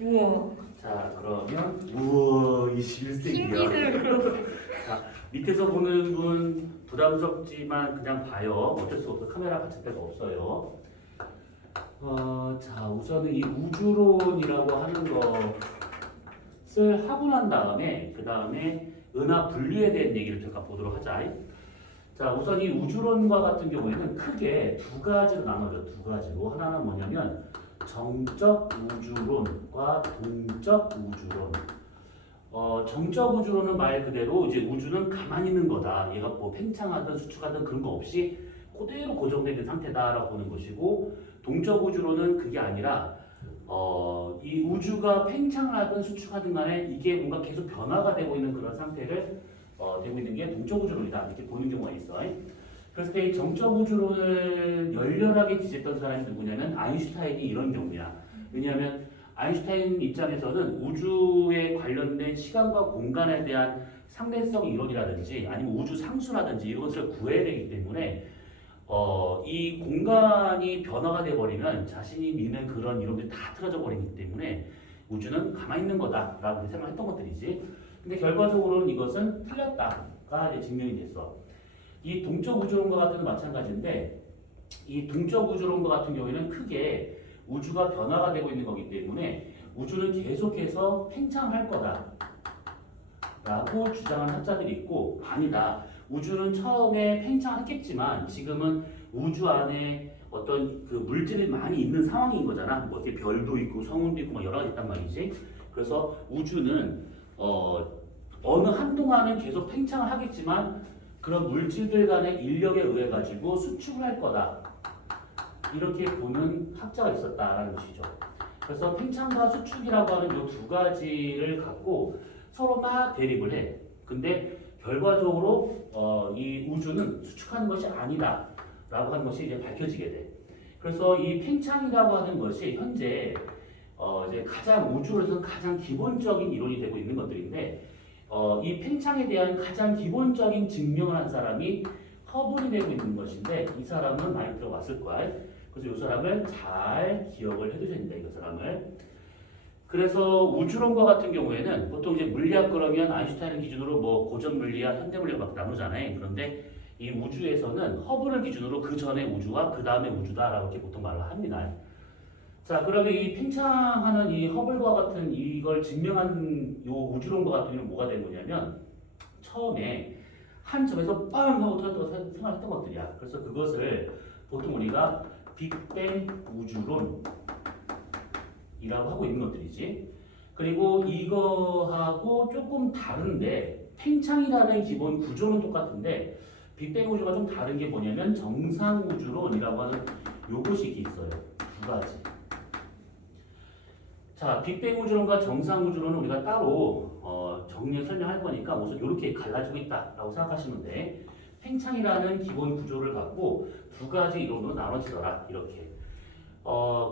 우와. 자, 그러면 우와 21세기야. 신기술로. 자, 밑에서 보는 분 부담스럽지만 그냥 봐요. 어쩔 수 없어. 카메라 받칠 데가 없어요. 자, 우선은 이 우주론이라고 하는 것을 하고 난 다음에 그 다음에 은하 분류에 대한 얘기를 잠깐 보도록 하자. 자, 우선 이 우주론과 같은 경우에는 크게 두 가지로 나눠져. 두 가지로. 하나는 뭐냐면 정적 우주론과 동적 우주론. 정적 우주론은 말 그대로 이제 우주는 가만히 있는 거다. 얘가 뭐 팽창하든 수축하든 그런 거 없이 그대로 고정되어 있는 상태다라고 보는 것이고, 동적 우주론은 그게 아니라 이 우주가 팽창을 하든 수축하든 간에 이게 뭔가 계속 변화가 되고 있는 그런 상태를 되고 있는 게 동적 우주론이다. 이렇게 보는 경우가 있어. 그랬을 때 이 정적 우주론을 열렬하게 지지했던 사람이 누구냐면 아인슈타인이 이런 경우야. 왜냐하면 아인슈타인 입장에서는 우주에 관련된 시간과 공간에 대한 상대성 이론이라든지 아니면 우주 상수라든지 이런 것을 구해야 되기 때문에 이 공간이 변화가 돼버리면 자신이 믿는 그런 이론들이 다 틀어져 버리기 때문에 우주는 가만히 있는 거다라고 생각했던 것들이지. 근데 결과적으로는 이것은 틀렸다가 이제 증명이 됐어. 이 동적 우주론과 같은 마찬가지인데, 이 동적 우주론과 같은 경우에는 크게 우주가 변화가 되고 있는 거기 때문에 우주는 계속해서 팽창할 거다 라고 주장하는 학자들이 있고, 아니다, 우주는 처음에 팽창했겠지만 지금은 우주 안에 어떤 그 물질이 많이 있는 상황인 거잖아. 뭐 이렇게 별도 있고 성운도 있고 막 여러 가지 있단 말이지. 그래서 우주는 어느 한동안은 계속 팽창을 하겠지만 그런 물질들 간의 인력에 의해 가지고 수축을 할 거다, 이렇게 보는 학자가 있었다라는 것이죠. 그래서 팽창과 수축이라고 하는 이 두 가지를 갖고 서로 막 대립을 해. 근데 결과적으로 이 우주는 수축하는 것이 아니다 라고 하는 것이 이제 밝혀지게 돼. 그래서 이 팽창이라고 하는 것이 현재 이제 가장 우주론에서 가장 기본적인 이론이 되고 있는 것들인데, 이 팽창에 대한 가장 기본적인 증명을 한 사람이 허블이 되고 있는 것인데, 이 사람은 많이 들어봤을 거야. 그래서 이 사람을 잘 기억을 해두셔야 된다, 이 사람을. 그래서 우주론과 같은 경우에는 보통 이제 물리학 그러면 아인슈타인을 기준으로 뭐 고전 물리학, 현대 물리학 막 나누잖아요. 그런데 이 우주에서는 허블을 기준으로 그 전의 우주와 그 다음의 우주다라고 이렇게 보통 말을 합니다. 자, 그러면 이 팽창하는 이 허블과 같은 이걸 증명한 요 우주론과 같은 경우는 뭐가 된 거냐면, 처음에 한 점에서 빵 하고 터졌다고 생각했던 것들이야. 그래서 그것을 보통 우리가 빅뱅 우주론이라고 하고 있는 것들이지. 그리고 이거하고 조금 다른데, 팽창이라는 기본 구조는 똑같은데 빅뱅 우주가 좀 다른 게 뭐냐면 정상 우주론이라고 하는 요것이 있어요. 두 가지. 자, 빅뱅 우주론과 정상 우주론은 우리가 따로 정리해 설명할 거니까 우선 이렇게 갈라지고 있다라고 생각하시면 돼. 팽창이라는 기본 구조를 갖고 두 가지 이론으로 나눠지더라, 이렇게.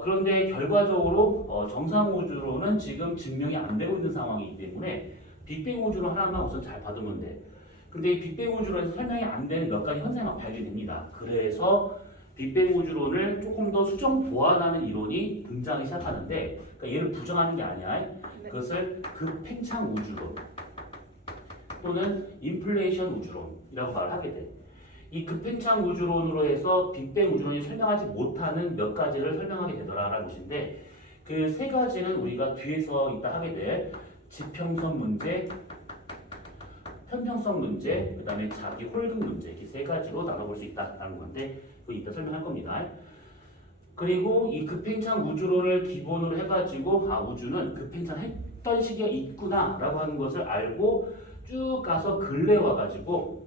그런데 결과적으로 정상 우주론은 지금 증명이 안 되고 있는 상황이기 때문에 빅뱅 우주론 하나만 우선 잘 받으면 돼. 근데 이 빅뱅 우주론에서 설명이 안 되는 몇 가지 현상이 발견됩니다. 그래서 빅뱅 우주론을 조금 더 수정 보완하는 이론이 등장하기 시작하는데, 그러니까 얘를 부정하는 게 아니야. 그것을 극팽창 우주론 또는 인플레이션 우주론이라고 말을 하게 돼. 이 극팽창 우주론으로 해서 빅뱅 우주론이 설명하지 못하는 몇 가지를 설명하게 되더라라는 것인데, 그 세 가지는 우리가 뒤에서 이따 하게 될 지평선 문제, 편평성 문제, 그 다음에 자기 홀등 문제, 이렇게 세 가지로 나눠볼 수 있다는 건데, 그거 이따 설명할 겁니다. 그리고 이 급팽창 우주론을 기본으로 해가지고 우주는 급팽창했던 시기가 있구나라고 하는 것을 알고 쭉 가서 근래 와가지고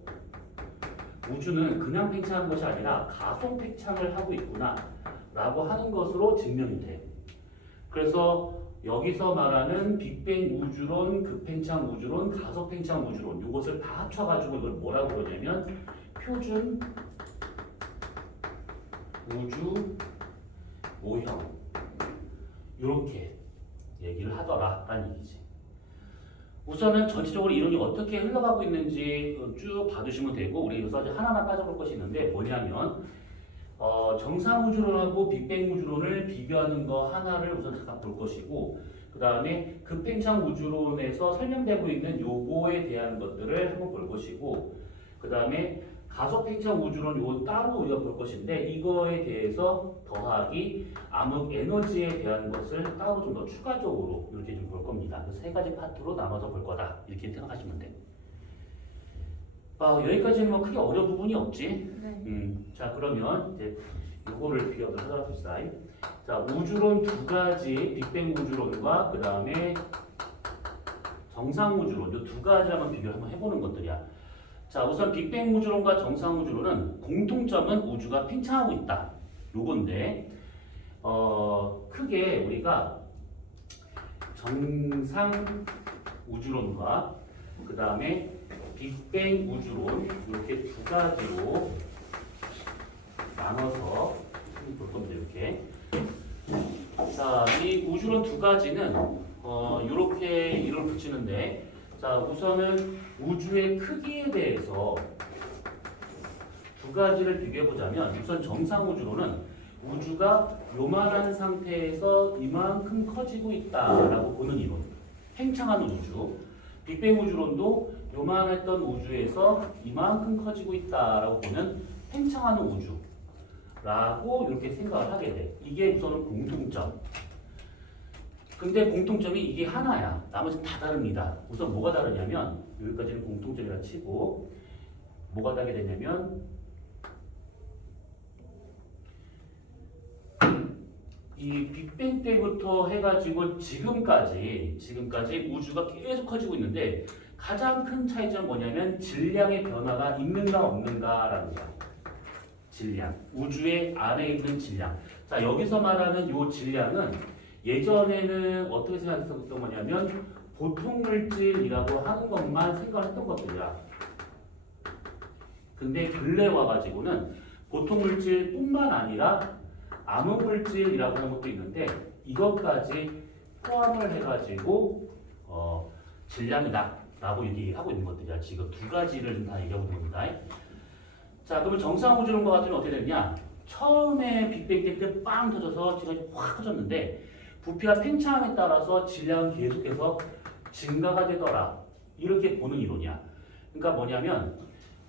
우주는 그냥 팽창한 것이 아니라 가속 팽창을 하고 있구나라고 하는 것으로 증명이 돼. 그래서 여기서 말하는 빅뱅 우주론, 급팽창 우주론, 가속 팽창 우주론, 이것을 다 합쳐가지고 이걸 뭐라고 그러냐면 표준 우주 모형, 이렇게 얘기를 하더라라는 얘기지. 우선은 전체적으로 이론이 어떻게 흘러가고 있는지 쭉 봐두시면 되고, 우리 여기서 하나하나 따져볼 것이 있는데 뭐냐면 정상 우주론하고 빅뱅 우주론을 비교하는 거 하나를 우선 잠깐 볼 것이고, 그 다음에 급팽창 우주론에서 설명되고 있는 요거에 대한 것들을 한번 볼 것이고, 그 다음에 가속팽창 우주론 요 따로 우리가 볼 것인데, 이거에 대해서 더하기 암흑 에너지에 대한 것을 따로 좀 더 추가적으로 이렇게 좀 볼 겁니다. 그 세 가지 파트로 나눠서 볼 거다, 이렇게 생각하시면 돼. 여기까지는 뭐 크게 어려운 부분이 없지. 네. 자, 그러면 이제 요거를 비교를 하도록 합시다. 자, 우주론 두 가지, 빅뱅 우주론과 그 다음에 정상 우주론, 이 두 가지를 한번 비교를 한번 해보는 것들이야. 자, 우선 빅뱅 우주론과 정상 우주론은 공통점은 우주가 팽창하고 있다, 요건데, 크게 우리가 정상 우주론과 그 다음에 빅뱅 우주론 이렇게 두 가지로 나눠서 볼 겁니다. 이렇게. 자, 이 우주론 두 가지는 이렇게 이를 붙이는데, 자, 우선은 우주의 크기에 대해서 두 가지를 비교해 보자면, 우선 정상 우주론은 우주가 요만한 상태에서 이만큼 커지고 있다라고 보는 이론, 팽창하는 우주. 빅뱅 우주론도 요만했던 우주에서 이만큼 커지고 있다라고 보는 팽창하는 우주라고 이렇게 생각을 하게 돼. 이게 우선은 공통점. 근데 공통점이 이게 하나야. 나머지는 다 다릅니다. 우선 뭐가 다르냐면, 여기까지는 공통점이라 치고, 뭐가 다르게 되냐면, 이 빅뱅 때부터 해가지고 지금까지 우주가 계속 커지고 있는데, 가장 큰 차이점은 뭐냐면 질량의 변화가 있는가 없는가라는 거야. 질량, 우주의 안에 있는 질량. 자, 여기서 말하는 이 질량은 예전에는 어떻게 생각했던 거냐면 보통 물질이라고 하는 것만 생각했던 것들이야. 근데 근래 와가지고는 보통 물질뿐만 아니라 암흑 물질이라고 하는 것도 있는데, 이것까지 포함을 해가지고 질량이다 라고 얘기하고 있는 것들이야. 지금 두 가지를 다 얘기하고 있는 겁니다. 자, 그러면 정상 우주론과 같으면 어떻게 되느냐? 처음에 빅뱅 때 빵 터져서 지금 확 터졌는데, 부피가 팽창함에 따라서 질량은 계속해서 증가가 되더라, 이렇게 보는 이론이야. 그러니까 뭐냐면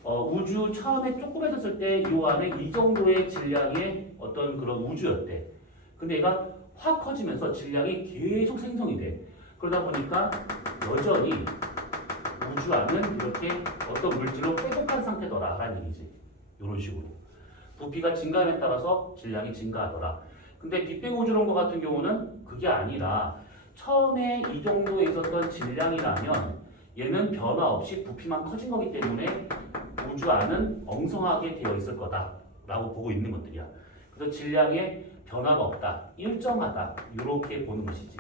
우주 처음에 조그매졌을 때 이 안에 이 정도의 질량의 어떤 그런 우주였대. 근데 얘가 확 커지면서 질량이 계속 생성이 돼. 그러다 보니까 여전히 우주 안은 이렇게 어떤 물질로 빼곡한 상태더라라는 얘기지. 이런 식으로 부피가 증가함에 따라서 질량이 증가하더라. 근데 빅뱅 우주론과 같은 경우는 그게 아니라 처음에 이 정도에 있었던 질량이라면 얘는 변화 없이 부피만 커진 거기 때문에 우주 안은 엉성하게 되어 있을 거다라고 보고 있는 것들이야. 그래서 질량에 변화가 없다, 일정하다, 이렇게 보는 것이지.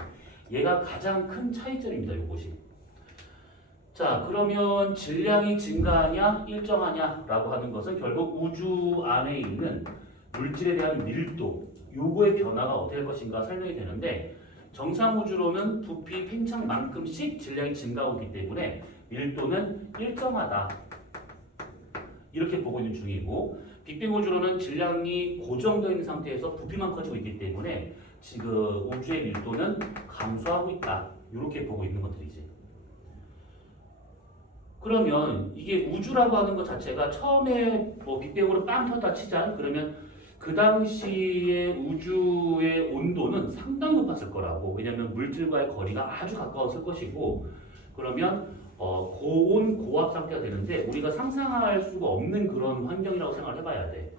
얘가 가장 큰 차이점입니다, 이것이. 자, 그러면 질량이 증가하냐 일정하냐라고 하는 것은 결국 우주 안에 있는 물질에 대한 밀도, 요거의 변화가 어떻게 될 것인가 설명이 되는데, 정상 우주로는 부피 팽창만큼씩 질량이 증가하고 있기 때문에 밀도는 일정하다, 이렇게 보고 있는 중이고, 빅뱅 우주로는 질량이 고정되어 있는 상태에서 부피만 커지고 있기 때문에 지금 우주의 밀도는 감소하고 있다, 이렇게 보고 있는 것들이지. 그러면 이게 우주라고 하는 것 자체가 처음에 뭐 빅뱅으로 빵 터다 치자, 그러면 그 당시에 우주의 온도는 상당히 높았을 거라고. 왜냐하면 물질과의 거리가 아주 가까웠을 것이고, 그러면 고온 고압 상태가 되는데 우리가 상상할 수가 없는 그런 환경이라고 생각을 해봐야 돼.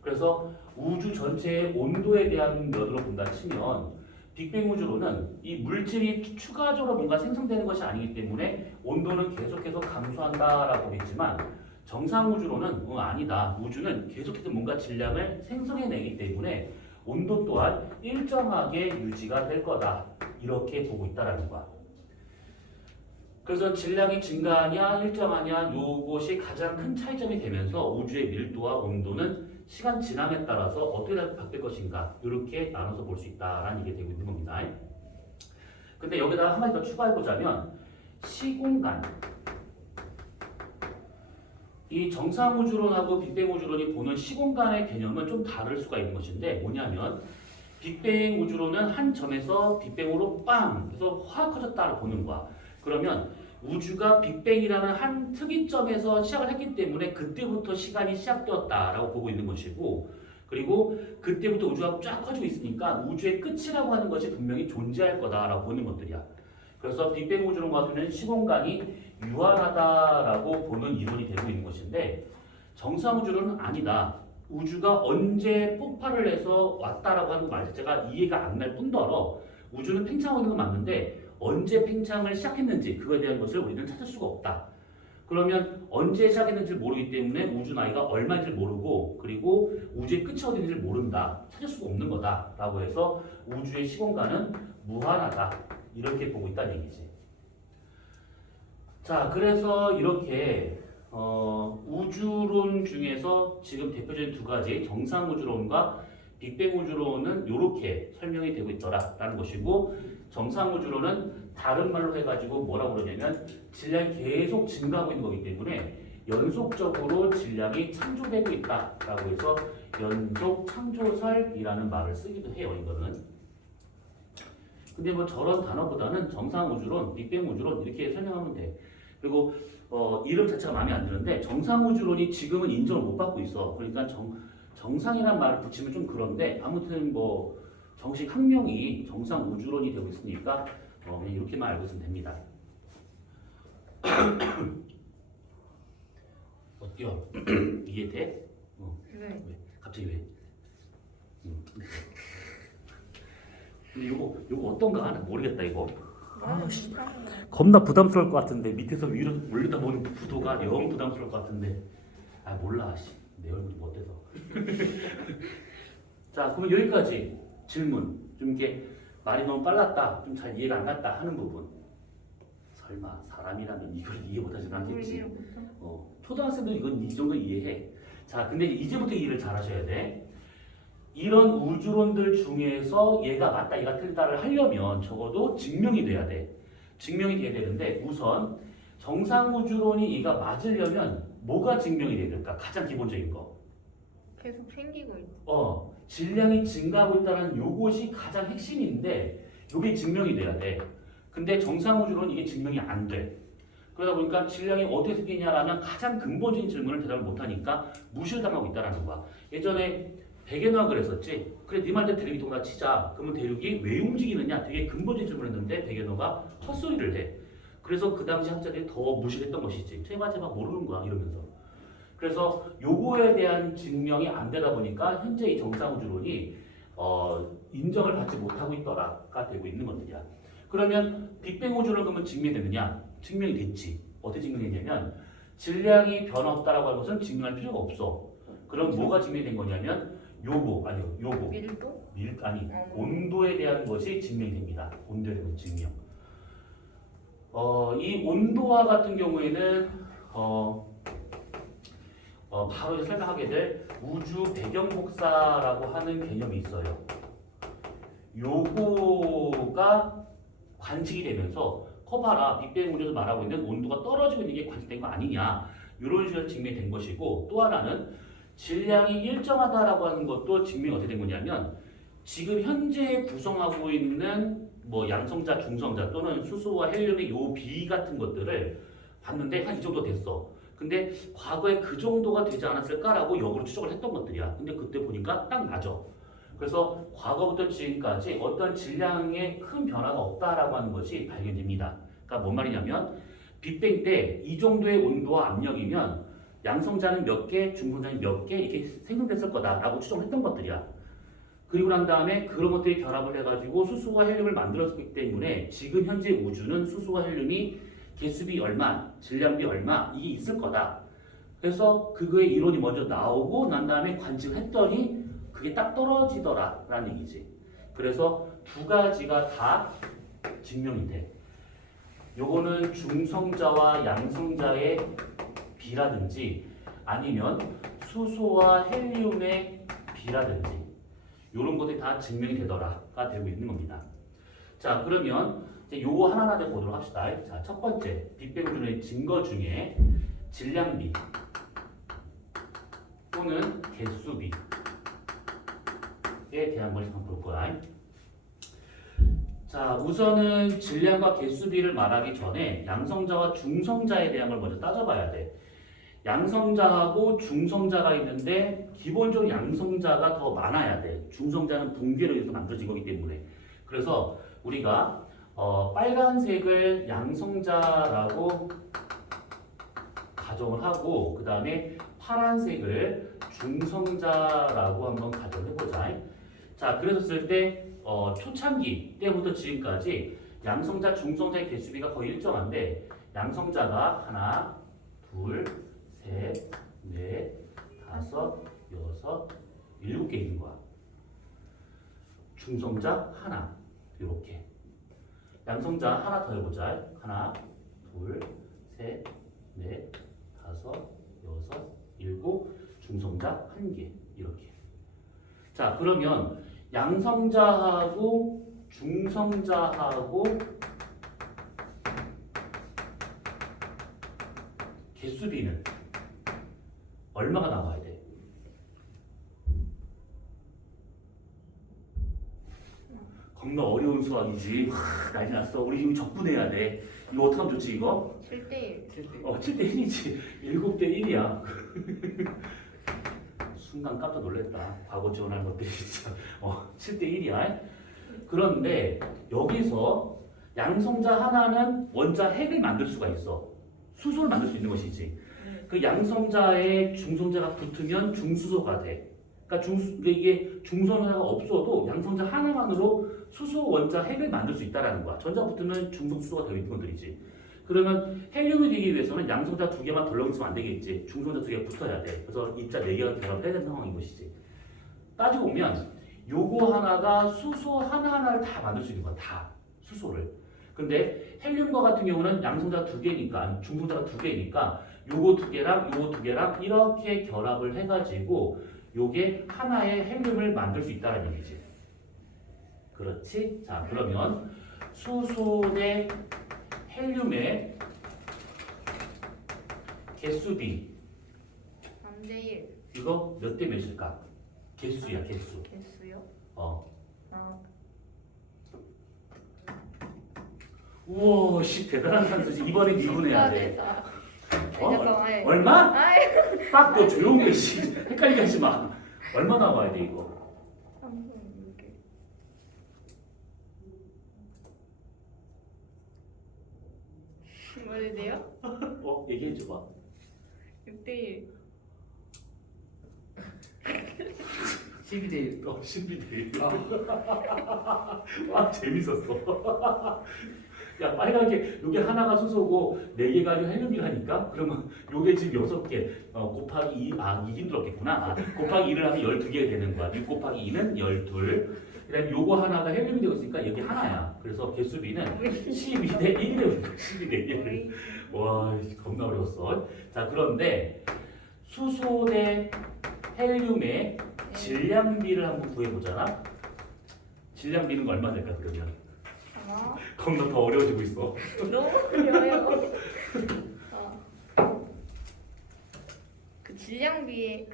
그래서 우주 전체의 온도에 대한 면으로 본다 치면 빅뱅 우주로는 이 물질이 추가적으로 뭔가 생성되는 것이 아니기 때문에 온도는 계속해서 감소한다라고 보겠지만, 정상 우주로는 아니다. 우주는 계속해서 뭔가 질량을 생성해내기 때문에 온도 또한 일정하게 유지가 될 거다, 이렇게 보고 있다라는 거야. 그래서 질량이 증가하냐 일정하냐, 요것이 가장 큰 차이점이 되면서 우주의 밀도와 온도는 시간 지남에 따라서 어떻게 바뀔 것인가, 이렇게 나눠서 볼 수 있다라는 얘기가 되고 있는 겁니다. 근데 여기다가 한 가지 더 추가해보자면 시공간, 이 정상 우주론하고 빅뱅 우주론이 보는 시공간의 개념은 좀 다를 수가 있는 것인데, 뭐냐면 빅뱅 우주론은 한 점에서 빅뱅으로 빵 해서 확 커졌다고 보는 거야. 그러면 우주가 빅뱅이라는 한 특이점에서 시작을 했기 때문에 그때부터 시간이 시작되었다라고 보고 있는 것이고, 그리고 그때부터 우주가 쫙 커지고 있으니까 우주의 끝이라고 하는 것이 분명히 존재할 거다라고 보는 것들이야. 그래서 빅뱅 우주론 같은 경우는 시공간이 유한하다라고 보는 이론이 되고 있는 것인데, 정상 우주론은 아니다. 우주가 언제 폭발을 해서 왔다라고 하는 말 자체가 이해가 안 날 뿐더러 우주는 팽창하고 있는 건 맞는데 언제 팽창을 시작했는지 그거에 대한 것을 우리는 찾을 수가 없다. 그러면 언제 시작했는지 모르기 때문에 우주 나이가 얼마인지 모르고, 그리고 우주의 끝이 어딘지 모른다. 찾을 수가 없는 거다라고 해서 우주의 시공간은 무한하다. 이렇게 보고 있다는 얘기지. 자, 그래서 이렇게 우주론 중에서 지금 대표적인 두 가지 정상 우주론과 빅뱅 우주론은 이렇게 설명이 되고 있더라라는 것이고, 정상 우주론은 다른 말로 해가지고 뭐라고 그러냐면 질량이 계속 증가하고 있는 거기 때문에 연속적으로 질량이 창조되고 있다라고 해서 연속 창조설이라는 말을 쓰기도 해요. 이거는. 근데 뭐 저런 단어보다는 정상 우주론, 빅뱅 우주론 이렇게 설명하면 돼. 그리고 이름 자체가 마음에 안 드는데 정상 우주론이 지금은 인정을 못 받고 있어. 그러니까 정상이란 말을 붙이면 좀 그런데 아무튼 뭐 정식 학명이 정상 우주론이 되고 있으니까 그냥 이렇게만 알고 있으면 됩니다. 어때요? 이해돼? 네. 왜? 갑자기 왜? 근데 요거 어떤가? 나 모르겠다 이거. 겁나 부담스러울 것 같은데 밑에서 위로 올리다 보는 구도가 영 부담스러울 것 같은데 몰라 내 얼굴이 못돼서. 자, 그러면 여기까지 질문 좀 이렇게 말이 너무 빨랐다, 좀 잘 이해가 안 갔다 하는 부분. 설마 사람이라면 이걸 이해 못하지는 않겠지. 초등학생도 이건 이 정도 이해해. 자, 근데 이제부터 이해를 잘 하셔야 돼. 이런 우주론들 중에서 얘가 맞다, 얘가 틀리다를 하려면 적어도 증명이 돼야 돼. 증명이 돼야 되는데 우선 정상 우주론이 얘가 맞으려면 뭐가 증명이 돼야 될까? 가장 기본적인 거. 계속 생기고 있어. 질량이 증가하고 있다는 요것이 가장 핵심인데 요게 증명이 돼야 돼. 근데 정상 우주론은 이게 증명이 안 돼. 그러다 보니까 질량이 어떻게 생기냐라는 가장 근본적인 질문을 대답을 못하니까 무시를 당하고 있다는 거야. 예전에 백엔화가 그랬었지. 그래 네 말대로 대륙이 동나 치자. 그러면 대륙이 왜 움직이느냐 되게 근본적인 질문을 했는데 백엔화가 헛소리를 해. 그래서 그 당시 학자들이 더 무시를 했던 것이지. 제발 모르는 거야 이러면서. 그래서 요거에 대한 증명이 안 되다 보니까 현재 이 정상우주론이 인정을 받지 못하고 있더라가 되고 있는 것들이야. 그러면 빅뱅 우주론 그러면 증명됐느냐? 증명이 됐지. 어떻게 증명했냐면 질량이 변화 없다라고 하는 것은 증명할 필요가 없어. 그럼 뭐가 증명된 거냐면 요거. 밀도? 온도에 대한 것이 증명됩니다. 온도에 대한 증명. 이 온도와 같은 경우에는 바로 이제 설명하게 될 우주 배경 복사라고 하는 개념이 있어요. 요거가 관측이 되면서 커봐라 빅뱅 우주에서 말하고 있는 온도가 떨어지고 있는 게 관측된 거 아니냐 이런 식으로 증명이 된 것이고, 또 하나는 질량이 일정하다라고 하는 것도 증명이 어떻게 된 거냐면 지금 현재 구성하고 있는 뭐 양성자, 중성자 또는 수소와 헬륨의 요 비 같은 것들을 봤는데 한 이 정도 됐어. 근데 과거에 그 정도가 되지 않았을까라고 역으로 추정을 했던 것들이야. 근데 그때 보니까 딱 맞아. 그래서 과거부터 지금까지 어떤 질량에 큰 변화가 없다라고 하는 것이 발견됩니다. 그러니까 뭔 말이냐면 빅뱅 때 이 정도의 온도와 압력이면 양성자는 몇 개, 중성자는 몇 개 이렇게 생성됐을 거다라고 추정했던 것들이야. 그리고 난 다음에 그런 것들이 결합을 해가지고 수소와 헬륨을 만들었기 때문에 지금 현재 우주는 수소와 헬륨이 개수비 얼마, 질량비 얼마 이게 있을 거다. 그래서 그거의 이론이 먼저 나오고 난 다음에 관측을 했더니 그게 딱 떨어지더라라는 얘기지. 그래서 두 가지가 다 증명이 돼. 요거는 중성자와 양성자의 비라든지 아니면 수소와 헬륨의 비라든지 이런 것들이 다 증명이 되더라가 되고 있는 겁니다. 자, 그러면 이제 요거 하나하나 보도록 합시다. 자, 첫 번째 빅뱅 우주론의 증거 중에 질량비 또는 개수비에 대한 걸 잠깐 볼 거야. 자, 우선은 질량과 개수비를 말하기 전에 양성자와 중성자에 대한 걸 먼저 따져봐야 돼. 양성자하고 중성자가 있는데 기본적으로 양성자가 더 많아야 돼. 중성자는 붕괴로 인해서 만들어진 거기 때문에. 그래서 우리가 빨간색을 양성자라고 가정을 하고 그 다음에 파란색을 중성자라고 한번 가정을 해보자. 자, 그랬었을 때 초창기 때부터 지금까지 양성자, 중성자의 개수비가 거의 일정한데 양성자가 하나, 둘, 셋, 넷, 다섯, 여섯, 7개 있는 거야. 중성자 하나, 이렇게. 양성자 하나 더 해보자. 하나, 둘, 셋, 넷, 다섯, 여섯, 7, 중성자 1개, 이렇게. 자, 그러면 양성자하고 중성자하고 개수비는 얼마가 나와야 돼? 겁나 어려운 수학이지. 난리 났어. 우리 지금 적분해야 돼. 이거 어떡하면 좋지 이거? 7대1. 7대 1이지. 7대 1이야. 순간 깜짝 놀랐다. 과거 지원하는 것들이 진짜 7대 1이야. 그런데 여기서 양성자 하나는 원자 핵을 만들 수가 있어. 수소를 만들 수 있는 것이지. 그 양성자에 중성자가 붙으면 중수소가 돼. 그러니까 이게 중성자가 없어도 양성자 하나만으로 수소 원자 핵을 만들 수 있다라는 거야. 전자 붙으면 중성수소가 되어 있는 것들이지. 그러면 헬륨이 되기 위해서는 양성자 2개만 덜렁 있으면 안 되겠지. 중성자 2개가 붙어야 돼. 그래서 입자 4개가 결합해야 되는 상황인 것이지. 따지고 보면 요거 하나가 수소 하나하나를 다 만들 수 있는 거야. 다 수소를. 근데 헬륨과 같은 경우는 양성자가 2개니까 중성자가 2개니까 요거 2개랑 요거 2개랑 이렇게 결합을 해가지고 요게 하나의 헬륨을 만들 수 있다는 얘기지. 그렇지? 자, 그러면 수소 대 헬륨의 개수비 3대1. 이거 몇 대 몇일까? 개수야, 개수. 개수요? 어. 아, 우와, 씨 대단한 산수지. 이번엔 미분해야 돼. 잠깐만. 얼마? 아이. 딱 너 조용히 해. 씨. 헷갈리게 하지 마. 얼마 나와야 돼 이거? 3분의 6개. 뭐래 돼요? 얘기해 줘봐. 6대1. 12대 1. 12대 1. 와, 재밌었어. 야, 빨갛게 요게 하나가 수소고 4개가 아니고 헬륨이라니까? 그러면 요게 지금 6개 곱하기 2, 이기 힘들었겠구나. 곱하기 2를 하면 12개가 되는 거야. 6 곱하기 2는 12. 그 다음에 요거 하나가 헬륨이 되고 있으니까 여기 하나야. 그래서 개수비는 12대 1이 되는 거야. 12대 1. 와, 겁나 어려웠어. 자, 그런데 수소 대 헬륨의 질량비를 한번 구해보잖아. 질량비는 얼마 될까 그러면? 하나. 겁나 더 어려워지고 있어. 너무 어려워요. 그 질량비에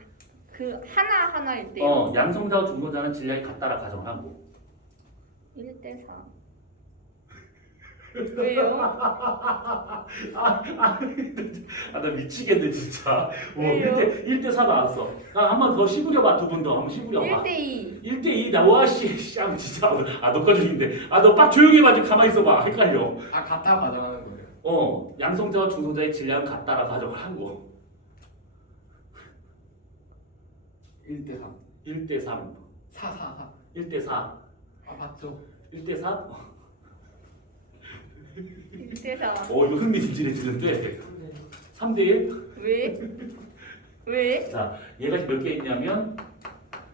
그 하나하나일 때요. 양성자와 중성자는 질량이 같다라 가정하고. 1대 4. 왜요? 나 미치겠네 진짜. 왜요? 1대 4 나왔어. 한 번 더 씹으려봐. 두 분 더 한번 씹으려봐. 1대 2. 1대 2 나와 씨. 진짜. 너까지 있는데. 너 빡 조용히 해봐. 좀 가만히 있어봐. 헷갈려. 같아 가정하는 거예요. 양성자와 중성자의 질량은 같다라 가정을 하고. 1대 3. 1대 3. 4. 1대 4. 맞죠? 1대 4? 1대 4. 이거 흥미진진해지는데. 3대 1? 왜? 왜? 자, 얘가 몇 개 있냐면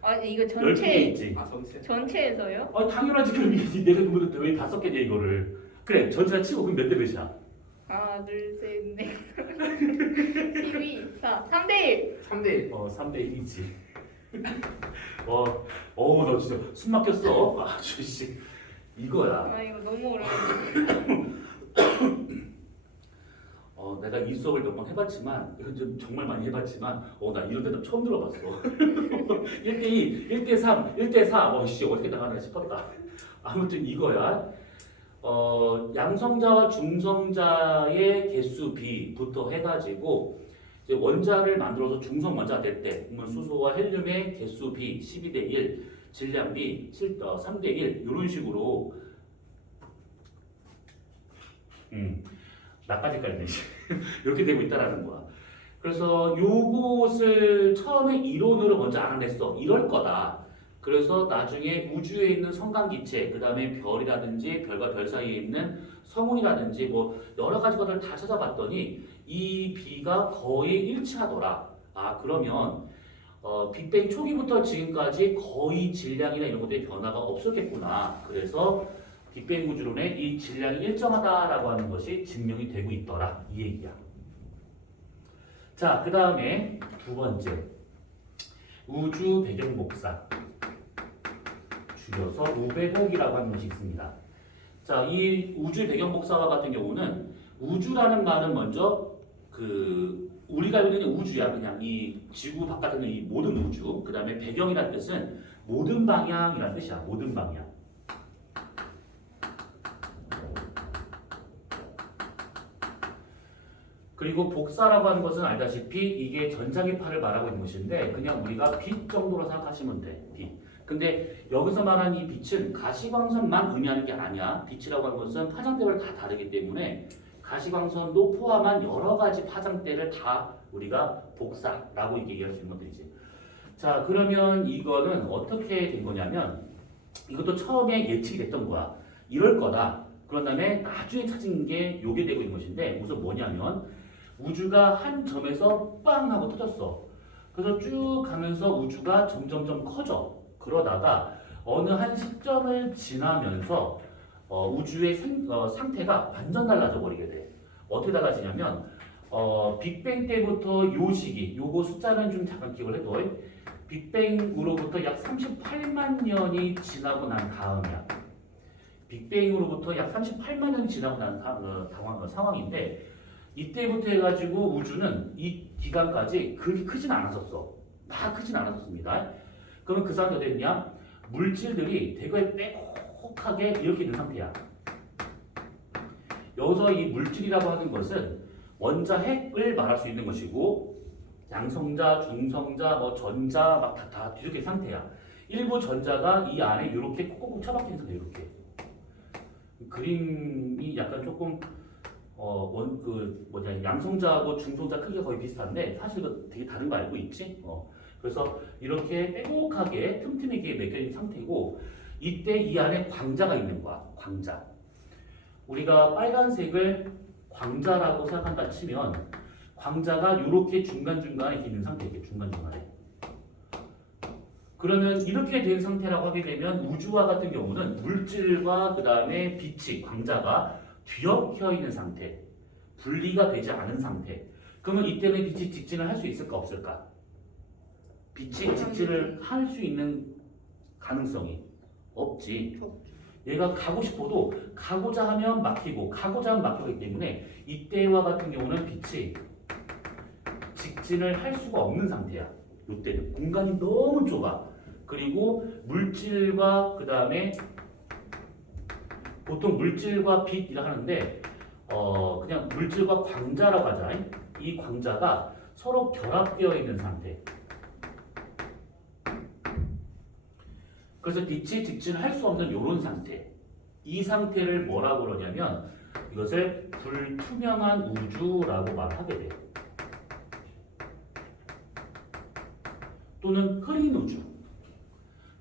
아니 이거 10개 전체 있지. 전체. 전체에서요? 당연하지. 그럼 내가 왜 5개냐 이거를. 그래, 전체가 치고 그럼 몇 대 몇이야? 하나 둘셋넷 12 4 3대 1. 3대 1. 3대 1이지. 너 진짜 숨 막혔어. 씨. 이거야. 이거 너무 어려워. 내가 이 수업을 몇 번 해봤지만 이건 좀 정말 많이 해봤지만 나 이런 대답 처음 들어봤어. 1대2, 1대3, 1대4 씨 어떻게 나가나 싶었다. 아무튼 이거야. 양성자와 중성자의 개수 B부터 해가지고 이제 원자를 만들어서 중성 원자가 될 때 그러면 수소와 헬륨의 개수 B 12대1, 질량 B 3대1 이런 식으로 나까지 깔네. 이렇게 되고 있다라는 거야. 그래서 요것을 처음에 이론으로 먼저 알아냈어. 이럴 거다. 그래서 나중에 우주에 있는 성간기체, 그 다음에 별이라든지 별과 별 사이에 있는 성운이라든지 뭐 여러 가지 것들을 다 찾아봤더니 이 B가 거의 일치하더라. 그러면 빅뱅 초기부터 지금까지 거의 질량이나 이런 것들의 변화가 없었겠구나. 그래서 빅뱅 우주론에 이 질량이 일정하다라고 하는 것이 증명이 되고 있더라. 이 얘기야. 자, 그 다음에 두 번째. 우주 배경 복사. 줄여서 우배곡이라고 하는 것이 있습니다. 자, 이 우주 배경 복사와 같은 경우는 우주라는 말은 먼저 우리가 알고 있는 우주야. 그냥 이 지구 바깥에 있는 이 모든 우주. 그 다음에 배경이라는 뜻은 모든 방향이라는 뜻이야. 모든 방향. 그리고 복사라고 하는 것은 알다시피 이게 전자기파를 말하고 있는 것인데 그냥 우리가 빛 정도로 생각하시면 돼. 빛. 근데 여기서 말하는 이 빛은 가시광선만 의미하는 게 아니야. 빛이라고 하는 것은 파장대별 다 다르기 때문에 가시광선도 포함한 여러 가지 파장대를 다 우리가 복사라고 얘기할 수 있는 것들이지. 자, 그러면 이거는 어떻게 된 거냐면 이것도 처음에 예측이 됐던 거야. 이럴 거다. 그런 다음에 나중에 찾은 게 요게 되고 있는 것인데 우선 뭐냐면 우주가 한 점에서 빵 하고 터졌어. 그래서 쭉 가면서 우주가 점점점 커져. 그러다가 어느 한 시점을 지나면서 우주의 상태가 완전 달라져 버리게 돼. 어떻게 달라지냐면 빅뱅 때부터 요 시기, 요거 숫자는 좀 잠깐 기억을 해둬. 빅뱅으로부터 약 38만 년이 지나고 난 다음이야. 빅뱅으로부터 약 38만 년이 지나고 난 상황인데 이때부터 해가지고 우주는 이 기간까지 그렇게 크진 않았었어. 막 크진 않았었습니다. 그러면 그 상태가 됐냐? 물질들이 되게 빼곡하게 이렇게 있는 상태야. 여기서 이 물질이라고 하는 것은 원자 핵을 말할 수 있는 것이고 양성자, 중성자, 전자 막 다 뒤섞인 상태야. 일부 전자가 이 안에 이렇게 콕콕콕 처박힌 상태 이렇게. 그림이 약간 조금 양성자하고 중성자 크기가 거의 비슷한데 사실 그 되게 다른 거 알고 있지? 그래서 이렇게 빼곡하게 틈틈이게 매겨진 상태고 이때 이 안에 광자가 있는 거야. 광자. 우리가 빨간색을 광자라고 생각한다 치면 광자가 이렇게 중간중간에 있는 상태, 이렇게 중간중간에. 그러면 이렇게 된 상태라고 하게 되면 우주와 같은 경우는 물질과 그 다음에 빛이, 광자가 뒤엉켜 있는 상태, 분리가 되지 않은 상태. 그러면 이때는 빛이 직진을 할 수 있을까 없을까? 빛이 직진을 할 수 있는 가능성이 없지. 얘가 가고 싶어도 가고자 하면 막히고 가고자 하면 막히기 때문에 이때와 같은 경우는 빛이 직진을 할 수가 없는 상태야. 이때는 공간이 너무 좁아. 그리고 물질과 그 다음에 보통 물질과 빛이라 하는데 그냥 물질과 광자라고 하잖아요. 이 광자가 서로 결합되어 있는 상태. 그래서 빛이 직진을 할 수 없는 이런 상태. 이 상태를 뭐라고 그러냐면 이것을 불투명한 우주라고 말하게 돼. 또는 흐린 우주.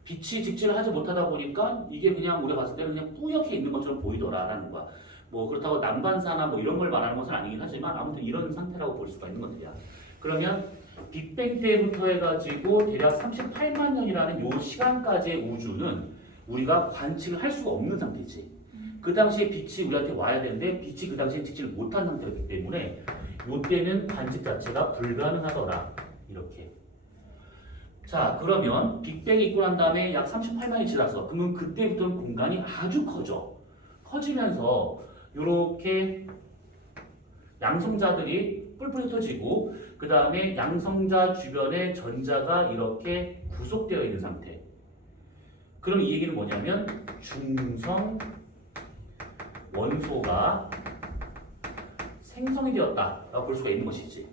빛이 직진을 하지 못하다 보니까 이게 그냥 우리가 봤을 때는 그냥 뿌옇게 있는 것처럼 보이더라라는 거야. 뭐 그렇다고 난반사나 뭐 이런 걸 말하는 것은 아니긴 하지만 아무튼 이런 상태라고 볼 수가 있는 것들이야. 그러면 빅뱅 때부터 해가지고 대략 38만 년이라는 요 시간까지의 우주는 우리가 관측을 할 수가 없는 상태지. 그 당시에 빛이 우리한테 와야 되는데 빛이 그 당시에 직진을 못한 상태였기 때문에 요때는 관측 자체가 불가능하더라. 이렇게. 자, 그러면 빅뱅이 있고 난 다음에 약 38만이 지났어. 그러면 그때부터는 공간이 아주 커져. 커지면서 요렇게 양성자들이 뿔뿔이 흩어지고 그 다음에 양성자 주변에 전자가 이렇게 구속되어 있는 상태. 그럼 이 얘기는 뭐냐면 중성 원소가 생성이 되었다라고 볼 수가 있는 것이지.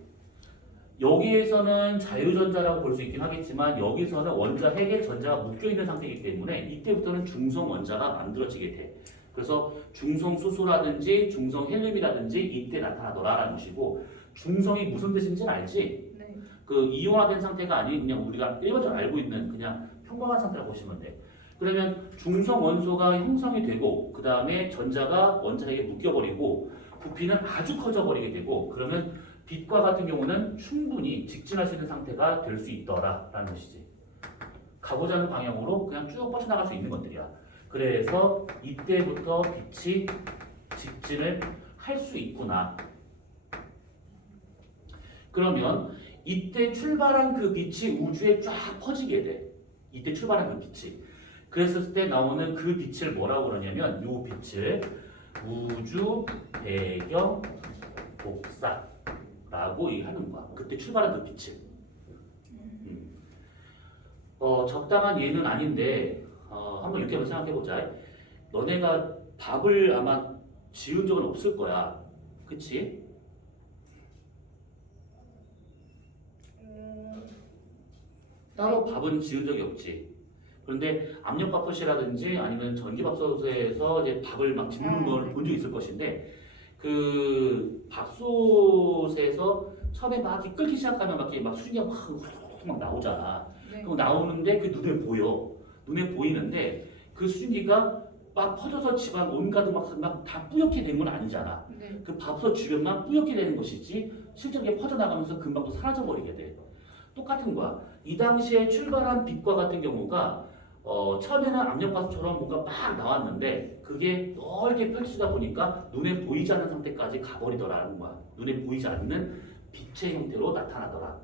여기에서는 자유전자라고 볼 수 있긴 하겠지만 여기서는 원자 핵에 전자가 묶여있는 상태이기 때문에 이때부터는 중성 원자가 만들어지게 돼. 그래서 중성 수소라든지 중성 헬륨이라든지 이때 나타나더라라는 것이고, 중성이 무슨 뜻인지는 알지? 네. 그 이온화된 상태가 아닌 그냥 우리가 일반적으로 알고 있는 그냥 평범한 상태라고 보시면 돼. 그러면 중성 원소가 형성이 되고 그 다음에 전자가 원자 핵에 묶여버리고 부피는 아주 커져버리게 되고, 그러면 빛과 같은 경우는 충분히 직진할 수 있는 상태가 될 수 있더라라는 것이지. 가고자 하는 방향으로 그냥 쭉 뻗쳐나갈 수 있는 것들이야. 그래서 이때부터 빛이 직진을 할 수 있구나. 그러면 이때 출발한 그 빛이 우주에 쫙 퍼지게 돼. 이때 출발한 그 빛이. 그랬을 때 나오는 그 빛을 뭐라고 그러냐면 이 빛을 우주 배경 복사라고 얘기하는 거야. 그때 출발한 그 빛을. 적당한 예는 아닌데 한번 이렇게 한번 생각해보자. 너네가 밥을 아마 지은 적은 없을 거야. 그치? 따로 밥은 지은 적이 없지. 그런데 압력밥솥이라든지 아니면 전기밥솥에서 이제 밥을 막 짓는 걸 본 적 있을 것인데, 그 밥솥에서 처음에 막 이렇게 끓기 시작하면 막 수증기가 막 나오잖아. 네. 그럼 나오는데 그 눈에 보여. 눈에 보이는데 그 수증기가 막 퍼져서 집안 온갖 막 다 뿌옇게 된 건 아니잖아. 네. 그 밥솥 주변만 뿌옇게 되는 것이지 실제로 이게 퍼져나가면서 금방 또 사라져버리게 돼. 똑같은 거야. 이 당시에 출발한 빛과 같은 경우가 처음에는 압력밥솥처럼 뭔가 막 나왔는데 그게 넓게 펼치다 보니까 눈에 보이지 않는 상태까지 가버리더라는 거야. 눈에 보이지 않는 빛의 형태로 나타나더라.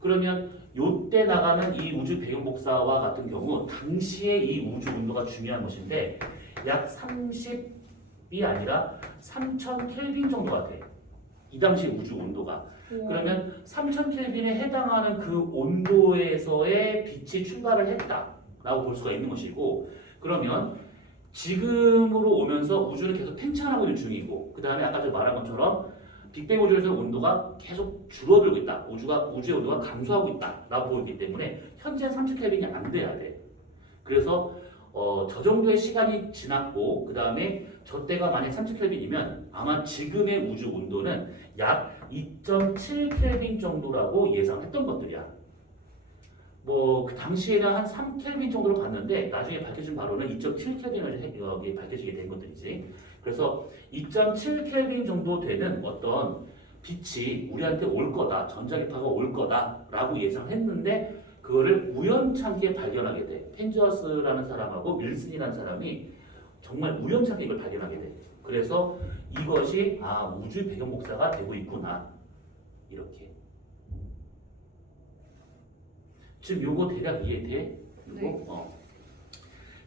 그러면 요때 나가는 이 우주 배경 복사와 같은 경우 당시에 이 우주 온도가 중요한 것인데 약 30이 아니라 3000 켈빈 정도가 돼. 이 당시 우주 온도가. 그러면 3000 켈빈에 해당하는 그 온도에서의 빛이 출발을 했다라고 볼 수가 있는 것이고, 그러면 지금으로 오면서 우주는 계속 팽창하고 있는 중이고, 그 다음에 아까 저 말한 것처럼 빅뱅 우주에서는 온도가 계속 줄어들고 있다. 우주의 온도가 감소하고 있다라고 보이기 때문에 현재 30켈빈이 안 돼야 돼. 그래서 저 정도의 시간이 지났고 그 다음에 저 때가 만약 30켈빈이면 아마 지금의 우주 온도는 약 2.7켈빈 정도라고 예상했던 것들이야. 뭐 그 당시에는 한 3켈빈 정도로 봤는데 나중에 밝혀진 바로는 2.7켈빈을 밝혀지게 된 것들이지. 그래서 2.7켈빈 정도 되는 어떤 빛이 우리한테 올 거다, 전자기파가 올 거다라고 예상했는데 그거를 우연찮게 발견하게 돼. 펜지어스라는 사람하고 밀슨이라는 사람이 정말 우연찮게 이걸 발견하게 돼. 그래서 이것이 우주 배경 복사가 되고 있구나. 이렇게. 지금 요거 대략 이해돼? 요거? 네.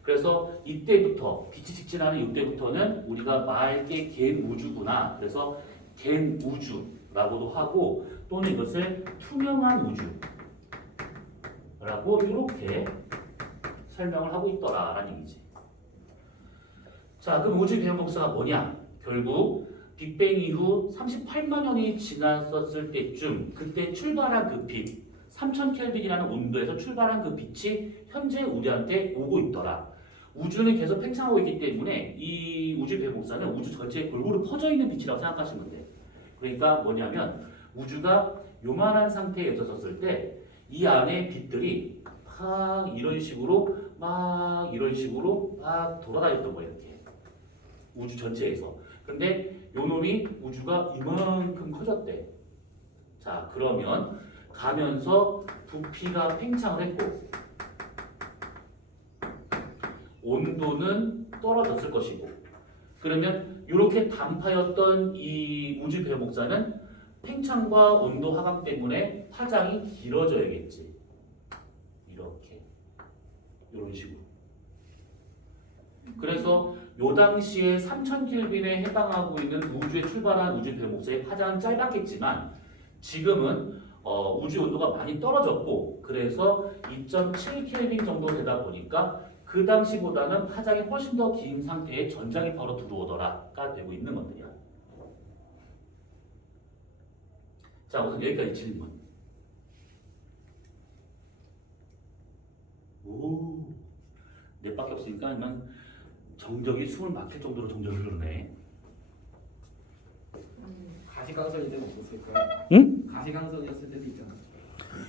그래서 이때부터 빛이 직진하는 이때부터는 우리가 맑게 갠 우주구나. 그래서 갠 우주라고도 하고 또는 이것을 투명한 우주라고 이렇게 설명을 하고 있더라라는 얘기지. 자, 그럼 우주 배경 복사가 뭐냐? 결국 빅뱅 이후 38만 년이 지났었을 때쯤 그때 출발한 그 빛, 3000켈빈이라는 온도에서 출발한 그 빛이 현재 우리한테 오고 있더라. 우주는 계속 팽창하고 있기 때문에 이 우주 배경 복사는 우주 전체에 골고루 퍼져 있는 빛이라고 생각하시면 돼. 그러니까 뭐냐면 우주가 요만한 상태에 있었을 때 이 안에 빛들이 막 이런 식으로 막 돌아다녔던 거예요. 이렇게 우주 전체에서. 근데 요 놈이 우주가 이만큼 커졌대. 자, 그러면 가면서 부피가 팽창을 했고 온도는 떨어졌을 것이고, 그러면 이렇게 단파였던 이 우주 배경 복사는 팽창과 온도 하강 때문에 파장이 길어져야겠지. 이렇게 이런 식으로. 그래서 요 당시에 3000켈빈에 해당하고 있는 우주에 출발한 우주 배경 복사의 파장은 짧았겠지만 지금은 우주 온도가 많이 떨어졌고 그래서 2.7켈빈 정도 되다 보니까 그 당시보다는 파장이 훨씬 더 긴 상태에 전장이 바로 들어오더라가 되고 있는 것들이야. 자, 우선 여기까지 질문. 오, 넷밖에 없으니까 난 정적이 숨을 막힐 정도로 정적이 흐르네. 가시광선일 때는 없었을까요? 응? 가시광선이었을 때도 있잖아.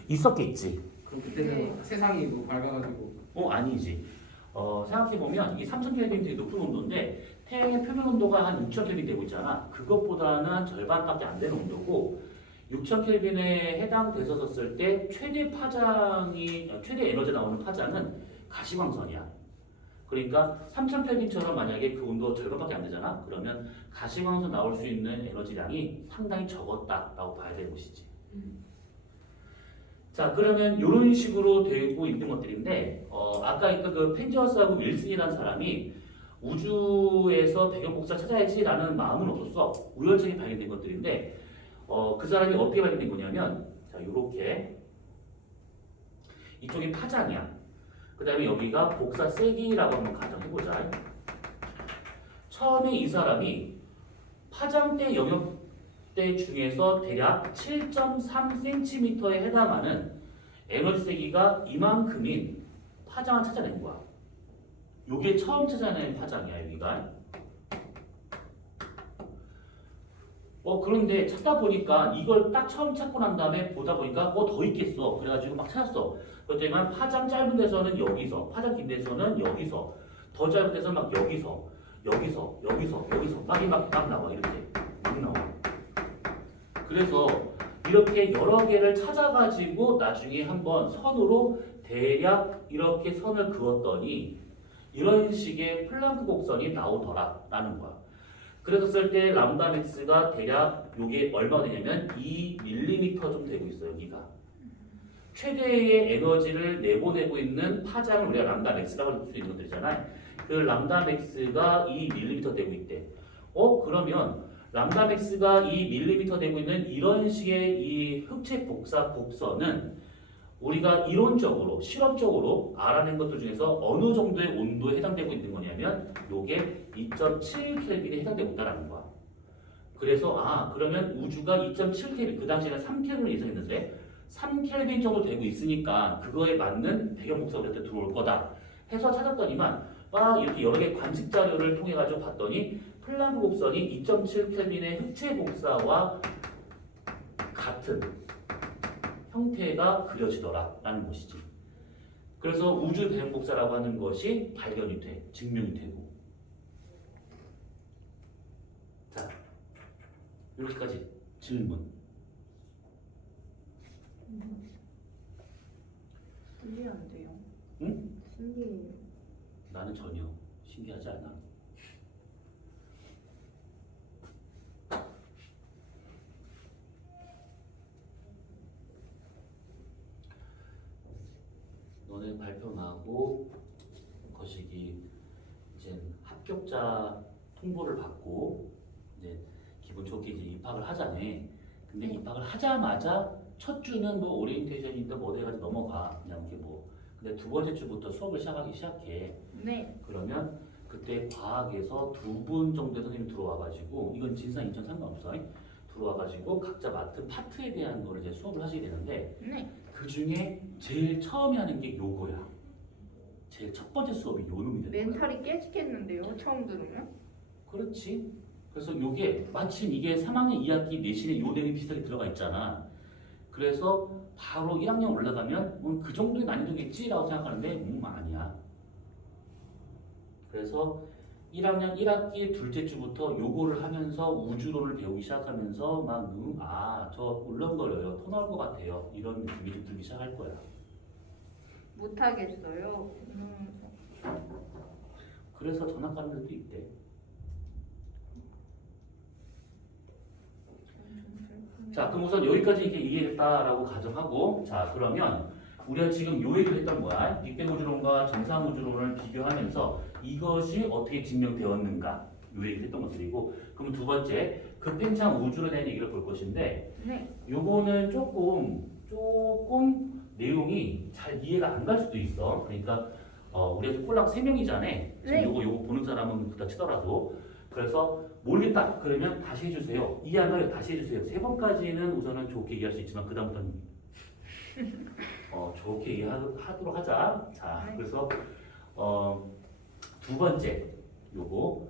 있었겠지. 그럼 그때는 네. 세상이 뭐 밝아가지고 아니지. 생각해보면 이 3000켈빈이 되게 높은 온도인데 태양의 표면 온도가 한 6000켈빈 되고 있잖아. 그것보다는 절반밖에 안 되는 온도고 6000켈빈에 해당됐었을 때 최대 에너지 나오는 파장은 가시광선이야. 그러니까 3000켈빈처럼 만약에 그 온도 절반밖에 안 되잖아. 그러면 가시광선 나올 수 있는 에너지량이 상당히 적었다라고 봐야 되는 것이지. 자, 그러면 이런 식으로 되고 있는 것들인데 아까 있던 그 펜지어스하고 윌슨이라는 사람이 우주에서 배경 복사 찾아야지라는 마음은 없었어. 우연찮게 발견된 것들인데 그 사람이 어떻게 발견된 거냐면 자, 요렇게 이쪽이 파장이야. 그 다음에 여기가 복사 세기라고 한번 가정해보자. 처음에 이 사람이 파장대 영역대 중에서 대략 7.3cm에 해당하는 에너지 세기가 이만큼인 파장을 찾아낸 거야. 요게 처음 찾아낸 파장이야, 여기가. 그런데 찾다 보니까 이걸 딱 처음 찾고 난 다음에 보다 보니까 더 있겠어. 그래가지고 막 찾았어. 그렇지만 파장 짧은 데서는 여기서, 파장 긴 데서는 여기서, 더 짧은 데서는 막 여기서 막 나와. 이렇게 막 나와. 그래서 이렇게 여러 개를 찾아가지고 나중에 한번 선으로 대략 이렇게 선을 그었더니 이런 식의 플랑크 곡선이 나오더라라는 거야. 그래서 쓸 때 람다 맥스가 대략 요게 얼마가 되냐면 2mm 좀 되고 있어요. 여기가 최대의 에너지를 내보내고 있는 파장을 우리가 람다 맥스라고 할 수 있는 것들이잖아요. 그 람다 맥스가 2mm 되고 있대. 그러면 람다 맥스가 2mm 되고 있는 이런 식의 이 흑체 복사 곡선은 우리가 이론적으로 실험적으로 알아낸 것들 중에서 어느 정도의 온도에 해당되고 있는 거냐면 요게 2.7켈빈에 해당되고 있다는 거야. 그래서 그러면 우주가 2.7켈빈, 그 당시에는 3켈빈을 예상했는데 3켈빈 정도 되고 있으니까 그거에 맞는 배경 복사가 우리한테 들어올 거다 해서 찾았더니만 막 이렇게 여러 개 관측 자료를 통해 가지고 봤더니 플랑크 곡선이 2.7켈빈의 흑체 복사와 같은 형태가 그려지더라라는 것이지. 그래서 우주 배경 복사라고 하는 것이 발견이 돼, 증명이 되고. 자, 이렇게까지 질문. 신기한데요. 응? 신기해요. 나는 전혀 신기하지 않아. 너네 발표 나고 거시기 이제 합격자 통보를 받고 이제 기분 좋게 이제 입학을 하자네. 근데 입학을 하자마자 첫 주는 뭐 오리엔테이션이든 뭐 돼가지고 넘어가 그냥 이렇게 뭐. 근데 두 번째 주부터 수업을 시작해. 네. 그러면 그때 과학에서 2분 정도의 선생님이 들어와가지고 이건 진상 인천 상관없어. 들어와가지고 각자 맡은 파트에 대한 걸 이제 수업을 하시게 되는데 네. 그 중에 제일 처음에 하는 게 요거야. 제일 첫 번째 수업이 요 놈이 되는 거야. 멘탈이 깨지겠는데요. 처음 들으면. 그렇지. 그래서 요게 마침 이게 3학년 2학기 내신에 요 내용이 비슷하게 들어가 있잖아. 그래서 바로 1학년 올라가면 그 정도의 난이도겠지라고 생각하는데 아니야. 그래서 1학년 1학기 둘째 주부터 요거를 하면서 우주론을 배우기 시작하면서 저 울렁거려요. 토 나올 것 같아요. 이런 느낌이 좀 들기 시작할 거야. 못하겠어요. 그래서 전학 가는 데도 있대. 자, 그럼 우선 여기까지 이게 이해했다라고 가정하고, 자, 그러면 우리가 지금 요 얘기를 했던 거야. 빅뱅 우주론과 정상 우주론을 비교하면서 이것이 어떻게 증명되었는가 요 얘기를 했던 것들이고, 그럼 두 번째 급팽창 우주론에 대한 얘기를 볼 것인데, 네. 요거는 조금 내용이 잘 이해가 안 갈 수도 있어. 그러니까 우리가 꼴랑 3명이잖아. 지금 네. 요거 보는 사람은 그렇다 치더라도. 그래서 모르겠다 그러면 다시 해주세요. 이해 안 가요 다시 해주세요. 3번까지는 우선은 좋게 얘기할 수 있지만 그 다음부터는 좋게 얘기하도록 하자. 자, 네. 그래서 두 번째 요거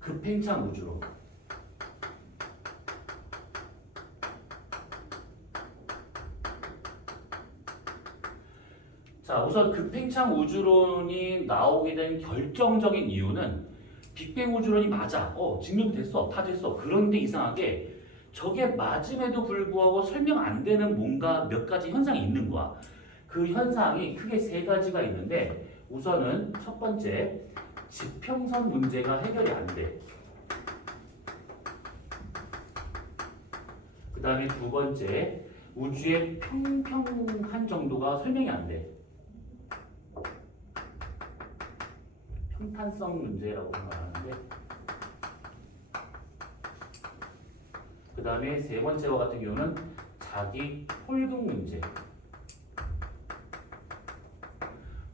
급팽창 우주론. 자, 우선 급팽창 우주론이 나오게 된 결정적인 이유는 빅뱅 우주론이 맞아. 증명됐어. 다 됐어. 그런데 이상하게 저게 맞음에도 불구하고 설명 안 되는 뭔가 몇 가지 현상이 있는 거야. 그 현상이 크게 3가지가 있는데, 우선은 첫 번째 지평선 문제가 해결이 안 돼. 그 다음에 두 번째 우주의 평평한 정도가 설명이 안 돼. 평탄성 문제라고 말하는데, 그 다음에 세 번째와 같은 경우는 자기 홀극 문제.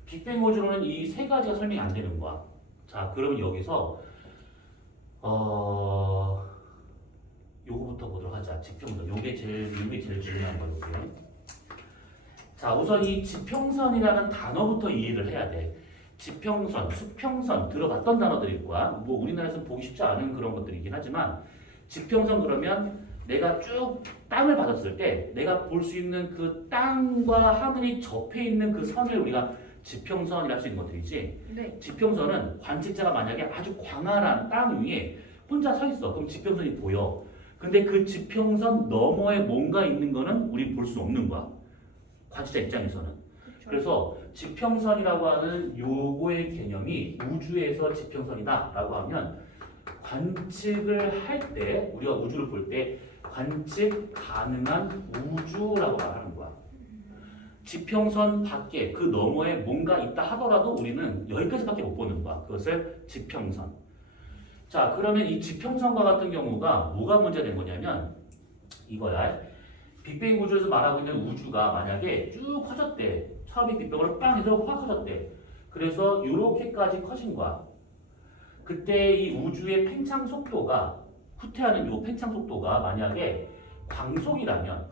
빅뱅 우주론은 이 3가지가 설명이 안 되는 거야. 자, 그러면 여기서 요거부터 보도록 하자. 지평선. 요게 제일 중요한 거예요. 요게. 자, 우선 이 지평선이라는 단어부터 이해를 해야 돼. 지평선, 수평선 들어봤던 단어들일 거야. 뭐 우리나라에서 보기 쉽지 않은 그런 것들이긴 하지만, 지평선 그러면 내가 쭉 땅을 받았을 때 내가 볼 수 있는 그 땅과 하늘이 접해 있는 그 선을 우리가 지평선이라 할 수 있는 것들이지. 네. 지평선은 관측자가 만약에 아주 광활한 땅 위에 혼자 서 있어. 그럼 지평선이 보여. 근데 그 지평선 너머에 뭔가 있는 거는 우리 볼 수 없는 거야. 관측자 입장에서는. 그래서 지평선이라고 하는 요거의 개념이 우주에서 지평선이다라고 하면, 관측을 할 때 우리가 우주를 볼 때 관측 가능한 우주라고 말하는 거야. 지평선 밖에 그 너머에 뭔가 있다 하더라도 우리는 여기까지밖에 못 보는 거야. 그것을 지평선. 자, 그러면 이 지평선과 같은 경우가 뭐가 문제된 거냐면 이거야. 빅뱅 우주에서 말하고 있는 우주가 만약에 쭉 커졌대. 처음에 빅뱅으로 빵 해서 확 커졌대. 그래서 이렇게까지 커진 거야. 그때 이 우주의 팽창 속도가, 후퇴하는 이 팽창 속도가 만약에 광속이라면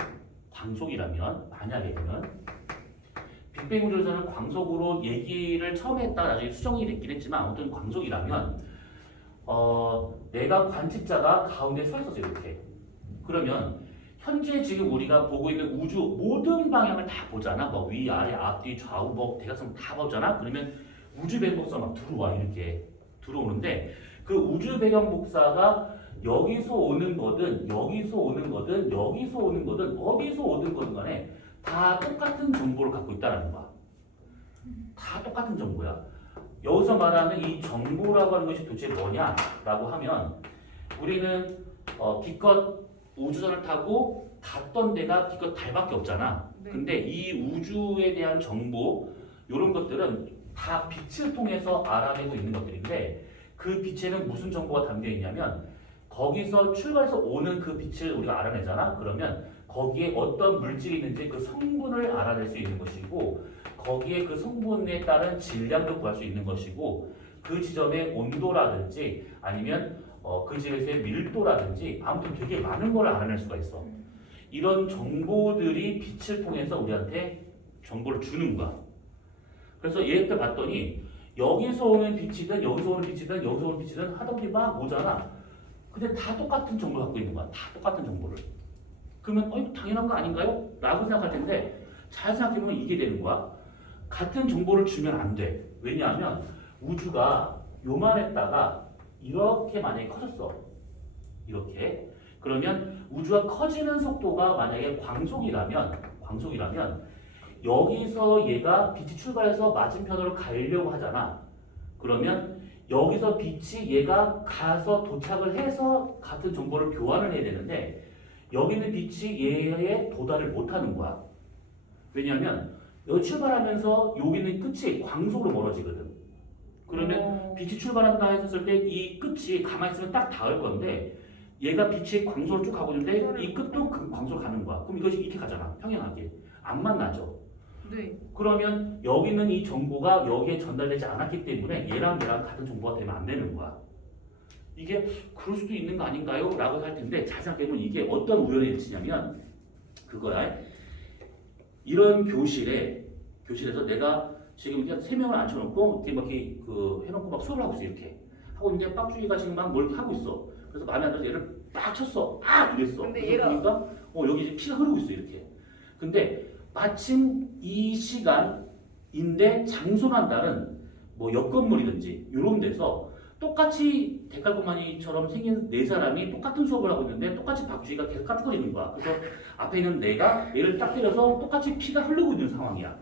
만약에는 빅뱅 우주에서는 광속으로 얘기를 처음 했다 나중에 수정이 됐긴 했지만, 아무튼 광속이라면 내가 관측자가 가운데 서 있었어 이렇게. 그러면 현재 지금 우리가 보고 있는 우주 모든 방향을 다 보잖아. 뭐 위, 아래, 앞뒤, 좌우, 뭐 대각선 다 보잖아. 그러면 우주 배경 복사 막 들어와. 이렇게 들어오는데, 그 우주 배경 복사가 여기서 오는 거든 여기서 오는 거든 여기서 오는 거든 어디서 오든 거든 간에 다 똑같은 정보를 갖고 있다는 거야. 다 똑같은 정보야. 여기서 말하는 이 정보라고 하는 것이 도대체 뭐냐라고 하면, 우리는 기껏 우주선을 타고 갔던 데가 기껏 달밖에 없잖아. 네. 근데 이 우주에 대한 정보, 이런 것들은 다 빛을 통해서 알아내고 있는 것들인데, 그 빛에는 무슨 정보가 담겨 있냐면, 거기서 출발해서 오는 그 빛을 우리가 알아내잖아. 그러면 거기에 어떤 물질이 있는지 그 성분을 알아낼 수 있는 것이고, 거기에 그 성분에 따른 질량도 구할 수 있는 것이고, 그 지점의 온도라든지 아니면 그 지점에서의 밀도라든지 아무튼 되게 많은 걸 알아낼 수가 있어. 이런 정보들이 빛을 통해서 우리한테 정보를 주는 거야. 그래서 얘들 봤더니 여기서 오는 빛이든 여기서 오는 빛이든 여기서 오는 빛이든 하다보니 막 오잖아. 근데 다 똑같은 정보를 갖고 있는 거야. 다 똑같은 정보를. 그러면 이거 당연한 거 아닌가요? 라고 생각할 텐데, 잘 생각해보면 이게 되는 거야. 같은 정보를 주면 안 돼. 왜냐하면 우주가 요만했다가 이렇게 만약에 커졌어. 이렇게. 그러면 우주가 커지는 속도가 만약에 광속이라면 여기서 얘가 빛이 출발해서 맞은편으로 가려고 하잖아. 그러면 여기서 빛이 얘가 가서 도착을 해서 같은 정보를 교환을 해야 되는데, 여기 있는 빛이 얘에 도달을 못하는 거야. 왜냐하면 여기 출발하면서 여기는 끝이 광속으로 멀어지거든. 그러면 빛이 출발한다 했었을 때 이 끝이 가만히 있으면 딱 닿을 건데 얘가 빛이 광속으로 쭉 가고 있는데 이 끝도 그 광속으로 가는 거야. 그럼 이것이 이렇게 가잖아. 평행하게. 안 만나죠. 네. 그러면 여기는 이 정보가 여기에 전달되지 않았기 때문에 얘랑 같은 정보가 되면 안 되는 거야. 이게 그럴 수도 있는 거 아닌가요? 라고 할 텐데 잘 생각해보면 이게 어떤 우연의 일치냐면 그거야. 이런 교실에서 내가 지금 이렇게 3명을 앉혀놓고 이렇게 막 이렇게 해놓고 막 수업을 하고 있어. 이렇게 하고 있는데 빡주기가 지금 막 뭘 하고 있어. 그래서 마음에 안 들어서 얘를 빡 쳤어. 아! 이랬어. 근데 그래서 얘가- 보니까 여기 이제 피가 흐르고 있어. 이렇게. 근데 마침 이 시간인데 장소만 다른 뭐 옆 건물이든지 이런 데서 똑같이 데칼코마니처럼 생긴 네 사람이 똑같은 수업을 하고 있는데 똑같이 박주희가 계속 깜짝거리는 거야. 그래서 앞에 있는 내가 얘를 딱 때려서 똑같이 피가 흐르고 있는 상황이야.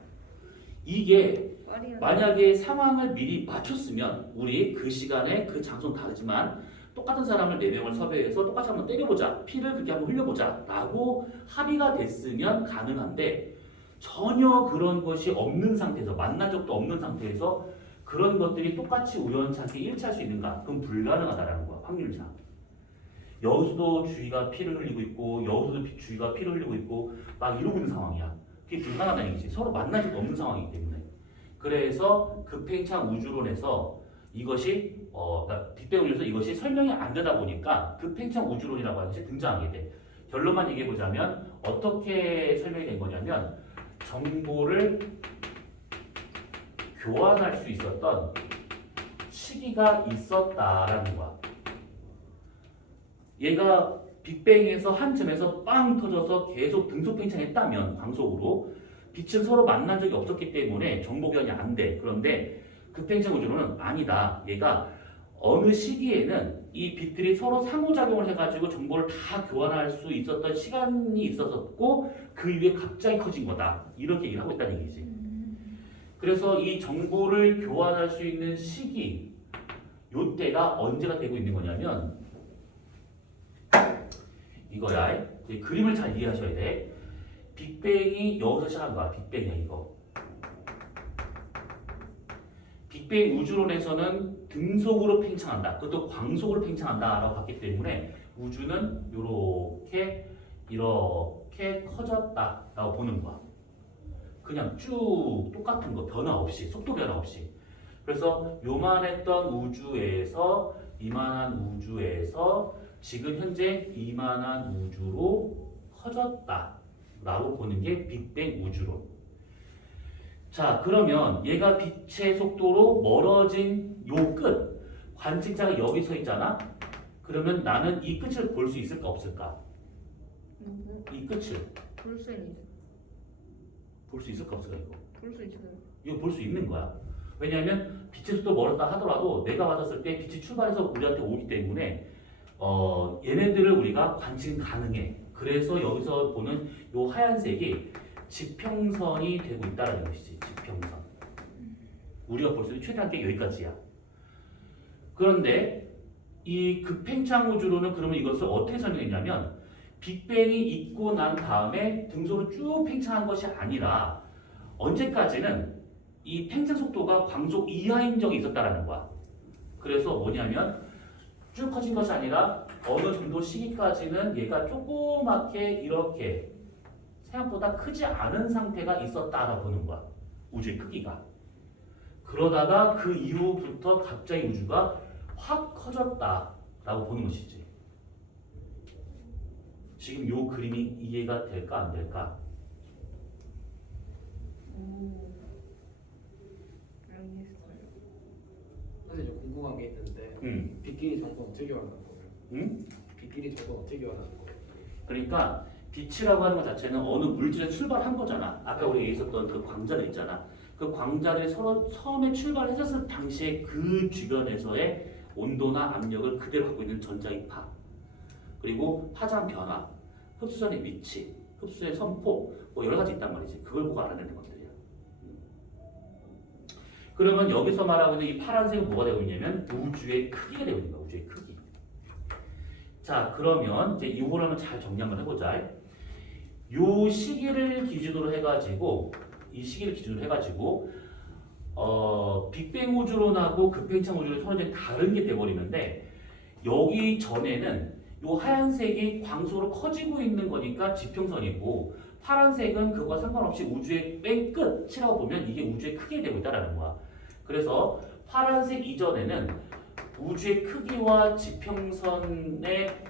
이게 말이 안 만약에 상황을 미리 맞췄으면 우리 그 시간에 그 장소는 다르지만 똑같은 사람을 4명을 섭외해서 똑같이 한번 때려보자. 피를 그렇게 한번 흘려보자. 라고 합의가 됐으면 가능한데 전혀 그런 것이 없는 상태에서 만난 적도 없는 상태에서 그런 것들이 똑같이 우연찮게 일치할 수 있는가? 그건 불가능하다라는 거야. 확률상. 여기서도 주위가 피를 흘리고 있고 여기서도 주위가 피를 흘리고 있고 막 이러고 있는 상황이야. 그게 불가능하다는 얘기지. 서로 만난 적도 없는 상황이기 때문에. 그래서 급팽창 우주론에서 이것이 빅뱅 원리에서 이것이 설명이 안 되다 보니까 급팽창 우주론이라고 하는 것이 등장하게 돼. 결론만 얘기해 보자면 어떻게 설명이 된 거냐면 정보를 교환할 수 있었던 시기가 있었다라는 거야. 얘가 빅뱅에서 한 점에서 빵 터져서 계속 등속 팽창했다면 광속으로 빛은 서로 만난 적이 없었기 때문에 정보 교환이 안 돼. 그런데 급팽창 우주론은 아니다. 얘가 어느 시기에는 이 빛들이 서로 상호작용을 해가지고 정보를 다 교환할 수 있었던 시간이 있었고 그 이후에 갑자기 커진 거다. 이렇게 얘기를 하고 있다는 얘기지. 그래서 이 정보를 교환할 수 있는 시기 요때가 언제가 되고 있는 거냐면 이거야. 이 그림을 잘 이해하셔야 돼. 빅뱅이 여기서 시작한 거야. 빅뱅이야 이거. 빅뱅 우주론에서는 등속으로 팽창한다. 그것도 광속으로 팽창한다라고 봤기 때문에 우주는 이렇게 커졌다라고 보는 거야. 그냥 쭉 똑같은 거 변화 없이 속도 변화 없이. 그래서 요만했던 우주에서 이만한 우주에서 지금 현재 이만한 우주로 커졌다라고 보는 게 빅뱅 우주론. 자, 그러면 얘가 빛의 속도로 멀어진 요 끝, 관측자가 여기 서 있잖아. 그러면 나는 이 끝을 볼 수 있을까 없을까? 이 끝을 볼수 있는. 볼 수 있을까 없을까 이거? 볼수 있어요. 이거 볼 수 있는 거야. 왜냐하면 빛의 속도 멀었다 하더라도 내가 맞았을 때 빛이 출발해서 우리한테 오기 때문에 얘네들을 우리가 관측 가능해. 그래서 여기서 보는 요 하얀색이 지평선이 되고 있다는 것이지. 지평선. 우리가 볼 수 있는 최대한 게 여기까지야. 그런데 이 급팽창 우주론은 그러면 이것을 어떻게 설명했냐면 빅뱅이 있고 난 다음에 등속으로 쭉 팽창한 것이 아니라 언제까지는 이 팽창 속도가 광속 이하인 적이 있었다라는 거야. 그래서 뭐냐면 쭉 커진 것이 아니라 어느 정도 시기까지는 얘가 조그맣게 이렇게 생각보다 크지 않은 상태가 있었다라고 보는 거야. 우주의 크기가. 그러다가 그 이후부터 갑자기 우주가 확 커졌다라고 보는 것이지. 지금 요 그림이 이해가 될까 안 될까? 알겠어요. 사실 좀 궁금한 게 있는데 빛끼리 정보 어떻게 교환하는 거예요? 응? 빛끼리 정보 어떻게 교환하는 거예요? 그러니까 빛이라고 하는 것 자체는 어느 물질에 출발한 거잖아. 아까 우리 얘기했었던 그 광자들 있잖아. 그 광자들이 서로 처음에 출발했었을 당시에 그 주변에서의 온도나 압력을 그대로 갖고 있는 전자기파, 그리고 파장 변화, 흡수선의 위치, 흡수의 선포, 뭐 여러 가지 있단 말이지. 그걸 보고 알아내는 것들이야. 그러면 여기서 말하고 있는 이 파란색은 뭐가 되고 있냐면 우주의 크기가 되고 있는 거야. 우주의 크기. 자, 그러면 이제 이걸 한번 잘 정리 한번 해보자. 요 시기를 기준으로 해가지고 빅뱅 우주론하고 급팽창 우주론이 서로 이제 다른 게 돼버리는데 여기 전에는 요 하얀색이 광속으로 커지고 있는 거니까 지평선이고 파란색은 그거와 상관없이 우주의 맨 끝이라고 보면 이게 우주의 크기가 되고 있다는 거야. 그래서 파란색 이전에는 우주의 크기와 지평선의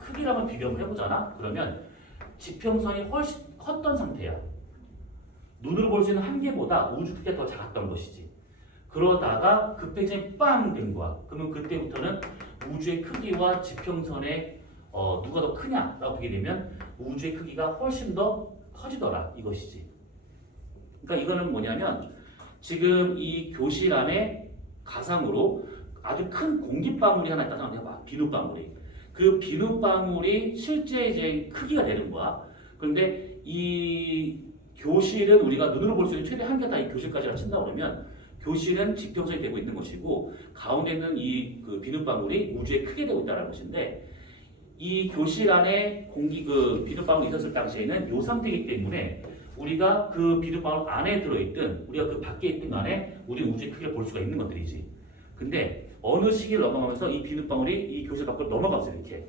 크기를 한번 비교를 해보잖아. 그러면 지평선이 훨씬 컸던 상태야. 눈으로 볼 수 있는 한계보다 우주 크기가 더 작았던 것이지. 그러다가 급팽창이 빵 된 거야. 그러면 그때부터는 우주의 크기와 지평선의 누가 더 크냐라고 보게 되면 우주의 크기가 훨씬 더 커지더라 이것이지. 그러니까 이거는 뭐냐면 지금 이 교실 안에 가상으로 아주 큰 공기방울이 하나 있다 생각해봐. 비눗방울이. 그 비눗방울이 실제 이제 크기가 되는 거야. 그런데 이 교실은 우리가 눈으로 볼 수 있는 최대 한계다 이 교실까지라 친다 그러면 교실은 지평선이 되고 있는 것이고 가운데 있는 이 그 비눗방울이 우주의 크게 되고 있다는 것인데 이 교실 안에 그 비눗방울이 있었을 당시에는 이 상태이기 때문에 우리가 그 비눗방울 안에 들어있든 우리가 그 밖에 있든 간에 우리 우주의 크기를 볼 수가 있는 것들이지. 근데 어느 시기를 넘어가면서 이 비눗방울이 이 교실 밖으로 넘어갔어요 이렇게.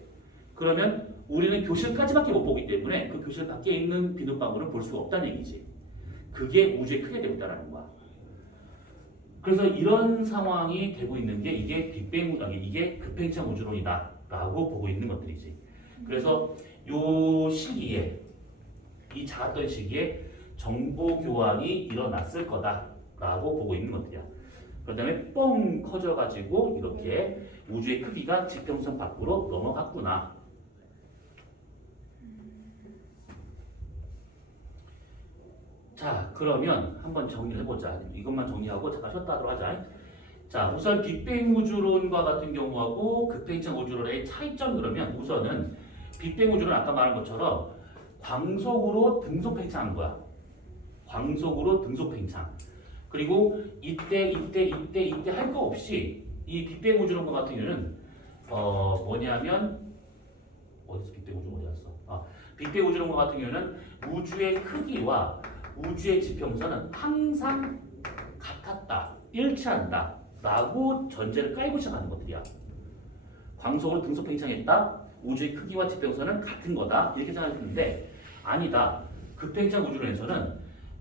그러면 우리는 교실까지밖에 못 보기 때문에 그 교실 밖에 있는 비눗방울을 볼 수가 없다는 얘기지. 그게 우주의 크게 되고 있다는 거야. 그래서 이런 상황이 되고 있는 게 이게 빅뱅 이게 급팽창 우주론이다 라고 보고 있는 것들이지. 그래서 요 시기에 이 작았던 시기에 정보 교환이 일어났을 거다 라고 보고 있는 것들이야. 그 다음에 뻥 커져가지고 이렇게 우주의 크기가 지평선 밖으로 넘어갔구나. 자, 그러면 한번 정리를 해보자. 이것만 정리하고 잠깐 쉬었다 하도록 하자. 자, 우선 빅뱅 우주론과 같은 경우하고 급팽창 우주론의 차이점 그러면 우선은 빅뱅 우주론 아까 말한 것처럼 광속으로 등속 팽창한 거야. 광속으로 등속 팽창. 그리고 이때 할 거 없이 이 빅뱅 우주론과 같은 경우는 뭐냐면 어디서 빅뱅 우주론 어디 갔어? 빅뱅 우주론과 같은 경우는 우주의 크기와 우주의 지평선은 항상 같았다, 일치한다 라고 전제를 깔고 시작하는 것들이야. 광속으로 등속 팽창했다, 우주의 크기와 지평선은 같은 거다 이렇게 생각했는데 아니다. 급팽창 우주론에서는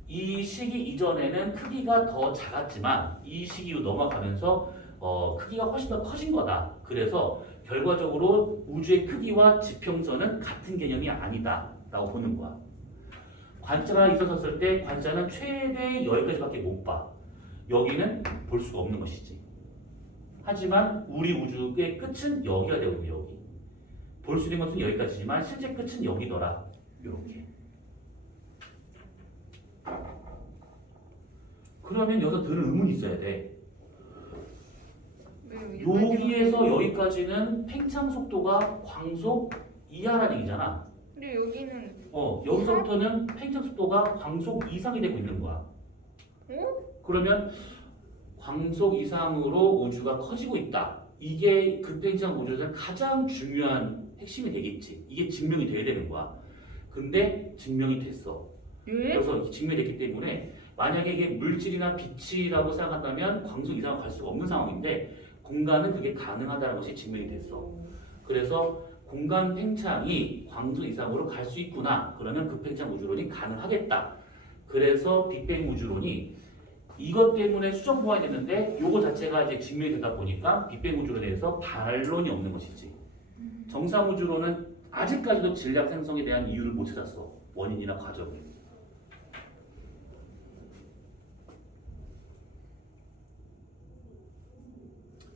이 시기 이전에는 크기가 더 작았지만 이 시기로 넘어가면서 크기가 훨씬 더 커진 거다. 그래서 결과적으로 우주의 크기와 지평선은 같은 개념이 아니다 라고 보는 거야. 관자가 있었을 때 관자는 최대 여기까지밖에 못 봐. 여기는 볼 수가 없는 것이지. 하지만 우리 우주의 끝은 여기가 되고 있는 여기. 볼 수 있는 것은 여기까지지만 실제 끝은 여기더라. 이렇게. 그러면 여기서 드는 의문이 있어야 돼. 여기에서 여기까지는 팽창 속도가 광속 이하라는 얘기잖아. 근데 여기는 여기서부터는 팽창 속도가 광속 이상이 되고 있는 거야. 그러면 광속 이상으로 우주가 커지고 있다. 이게 급팽창 우주에서 가장 중요한 핵심이 되겠지. 이게 증명이 돼야 되는 거야. 근데 증명이 됐어. 그래서 증명이 됐기 때문에 만약에 이게 물질이나 빛이라고 생각한다면 광속 이상으로 갈 수가 없는 상황인데 공간은 그게 가능하다는 것이 증명이 됐어. 그래서 공간 팽창이 광속 이상으로 갈 수 있구나. 그러면 급팽창 우주론이 가능하겠다. 그래서 빅뱅 우주론이 이것 때문에 수정 보완이 됐는데 요거 자체가 이제 증명이 되다 보니까 빅뱅 우주론에 대해서 반론이 없는 것이지. 정상 우주론은 아직까지도 질량 생성에 대한 이유를 못 찾았어. 원인이나 과정을.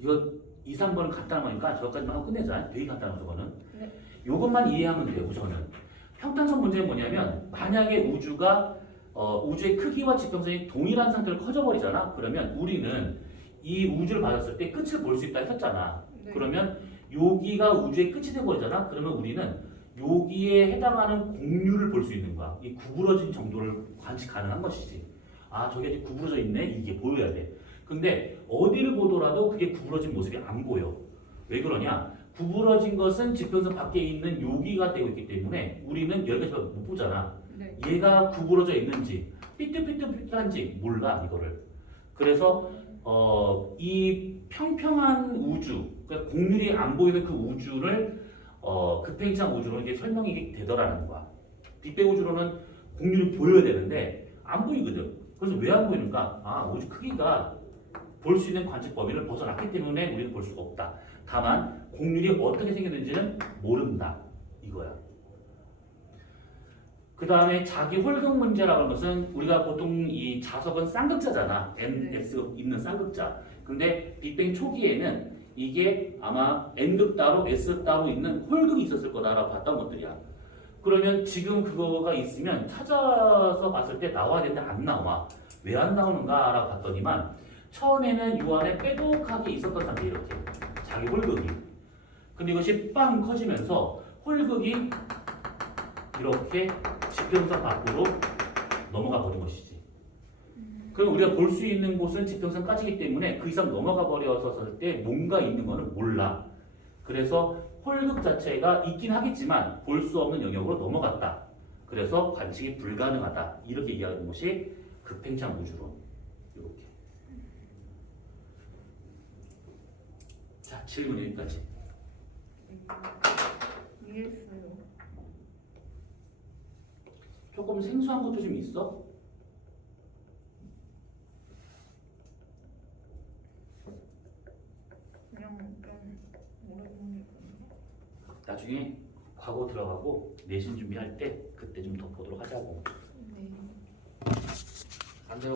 이거 2, 3번은 간단한 거니까 저까지만 하고 끝내자. 되게 간단한 저거는. 네. 요것만 이해하면 돼요. 우선은. 평탄선 문제는 뭐냐면 만약에 우주의 크기와 지평선이 동일한 상태로 커져버리잖아. 그러면 우리는 이 우주를 받았을 때 끝을 볼 수 있다 했었잖아. 네. 그러면 여기가 우주의 끝이 돼버리잖아. 그러면 우리는 여기에 해당하는 공류를 볼 수 있는 거야. 이 구부러진 정도를 관측 가능한 것이지. 아, 저게 아직 구부러져 있네. 이게 보여야 돼. 근데 어디를 보더라도 그게 구부러진 모습이 안 보여. 왜 그러냐? 구부러진 것은 지평선 밖에 있는 여기가 되고 있기 때문에 우리는 여기까지 못 보잖아. 네. 얘가 구부러져 있는지 삐뚤삐뚤삐뚤한지 몰라 이거를. 그래서 이 평평한 우주, 그러니까 곡률이 안 보이는 그 우주를 급팽창 우주로 이게 설명이 되더라는 거야. 빅뱅 우주로는 곡률이 보여야 되는데 안 보이거든. 그래서 왜 안 보이는가? 아, 우주 크기가 볼 수 있는 관측 범위를 벗어났기 때문에 우리는 볼 수가 없다. 다만 곡률이 어떻게 생겼는지는 모른다. 이거야. 그 다음에 자기 홀극 문제라고 하는 것은 우리가 보통 이 자석은 쌍극자잖아. NS 있는 쌍극자. 근데 빅뱅 초기에는 이게 아마 N극 따로 S 따로 있는 홀극이 있었을 거다라고 봤던 것들이야. 그러면 지금 그거가 있으면 찾아서 봤을 때 나와야 되는데 안 나와. 왜 안 나오는가라고 봤더니만 처음에는 요 안에 빼곡하게 있었던 상태 이렇게 자기 홀극이. 근데 이것이 빵 커지면서 홀극이 이렇게 지평선 밖으로 넘어가 버린 것이지. 그럼 우리가 볼 수 있는 곳은 지평선까지기 때문에 그 이상 넘어가 버렸었을 때 뭔가 있는 거는 몰라. 그래서 홀극 자체가 있긴 하겠지만 볼 수 없는 영역으로 넘어갔다. 그래서 관측이 불가능하다. 이렇게 얘기하는 것이 급팽창 우주론. 이렇게. 자, 질문 여기까지. 이해했어요. 조금 생소한 것도 좀 있어? 그냥 좀 모르겠는 게 나중에 과거 들어가고 내신 준비할 때 그때 좀 더 보도록 하자고.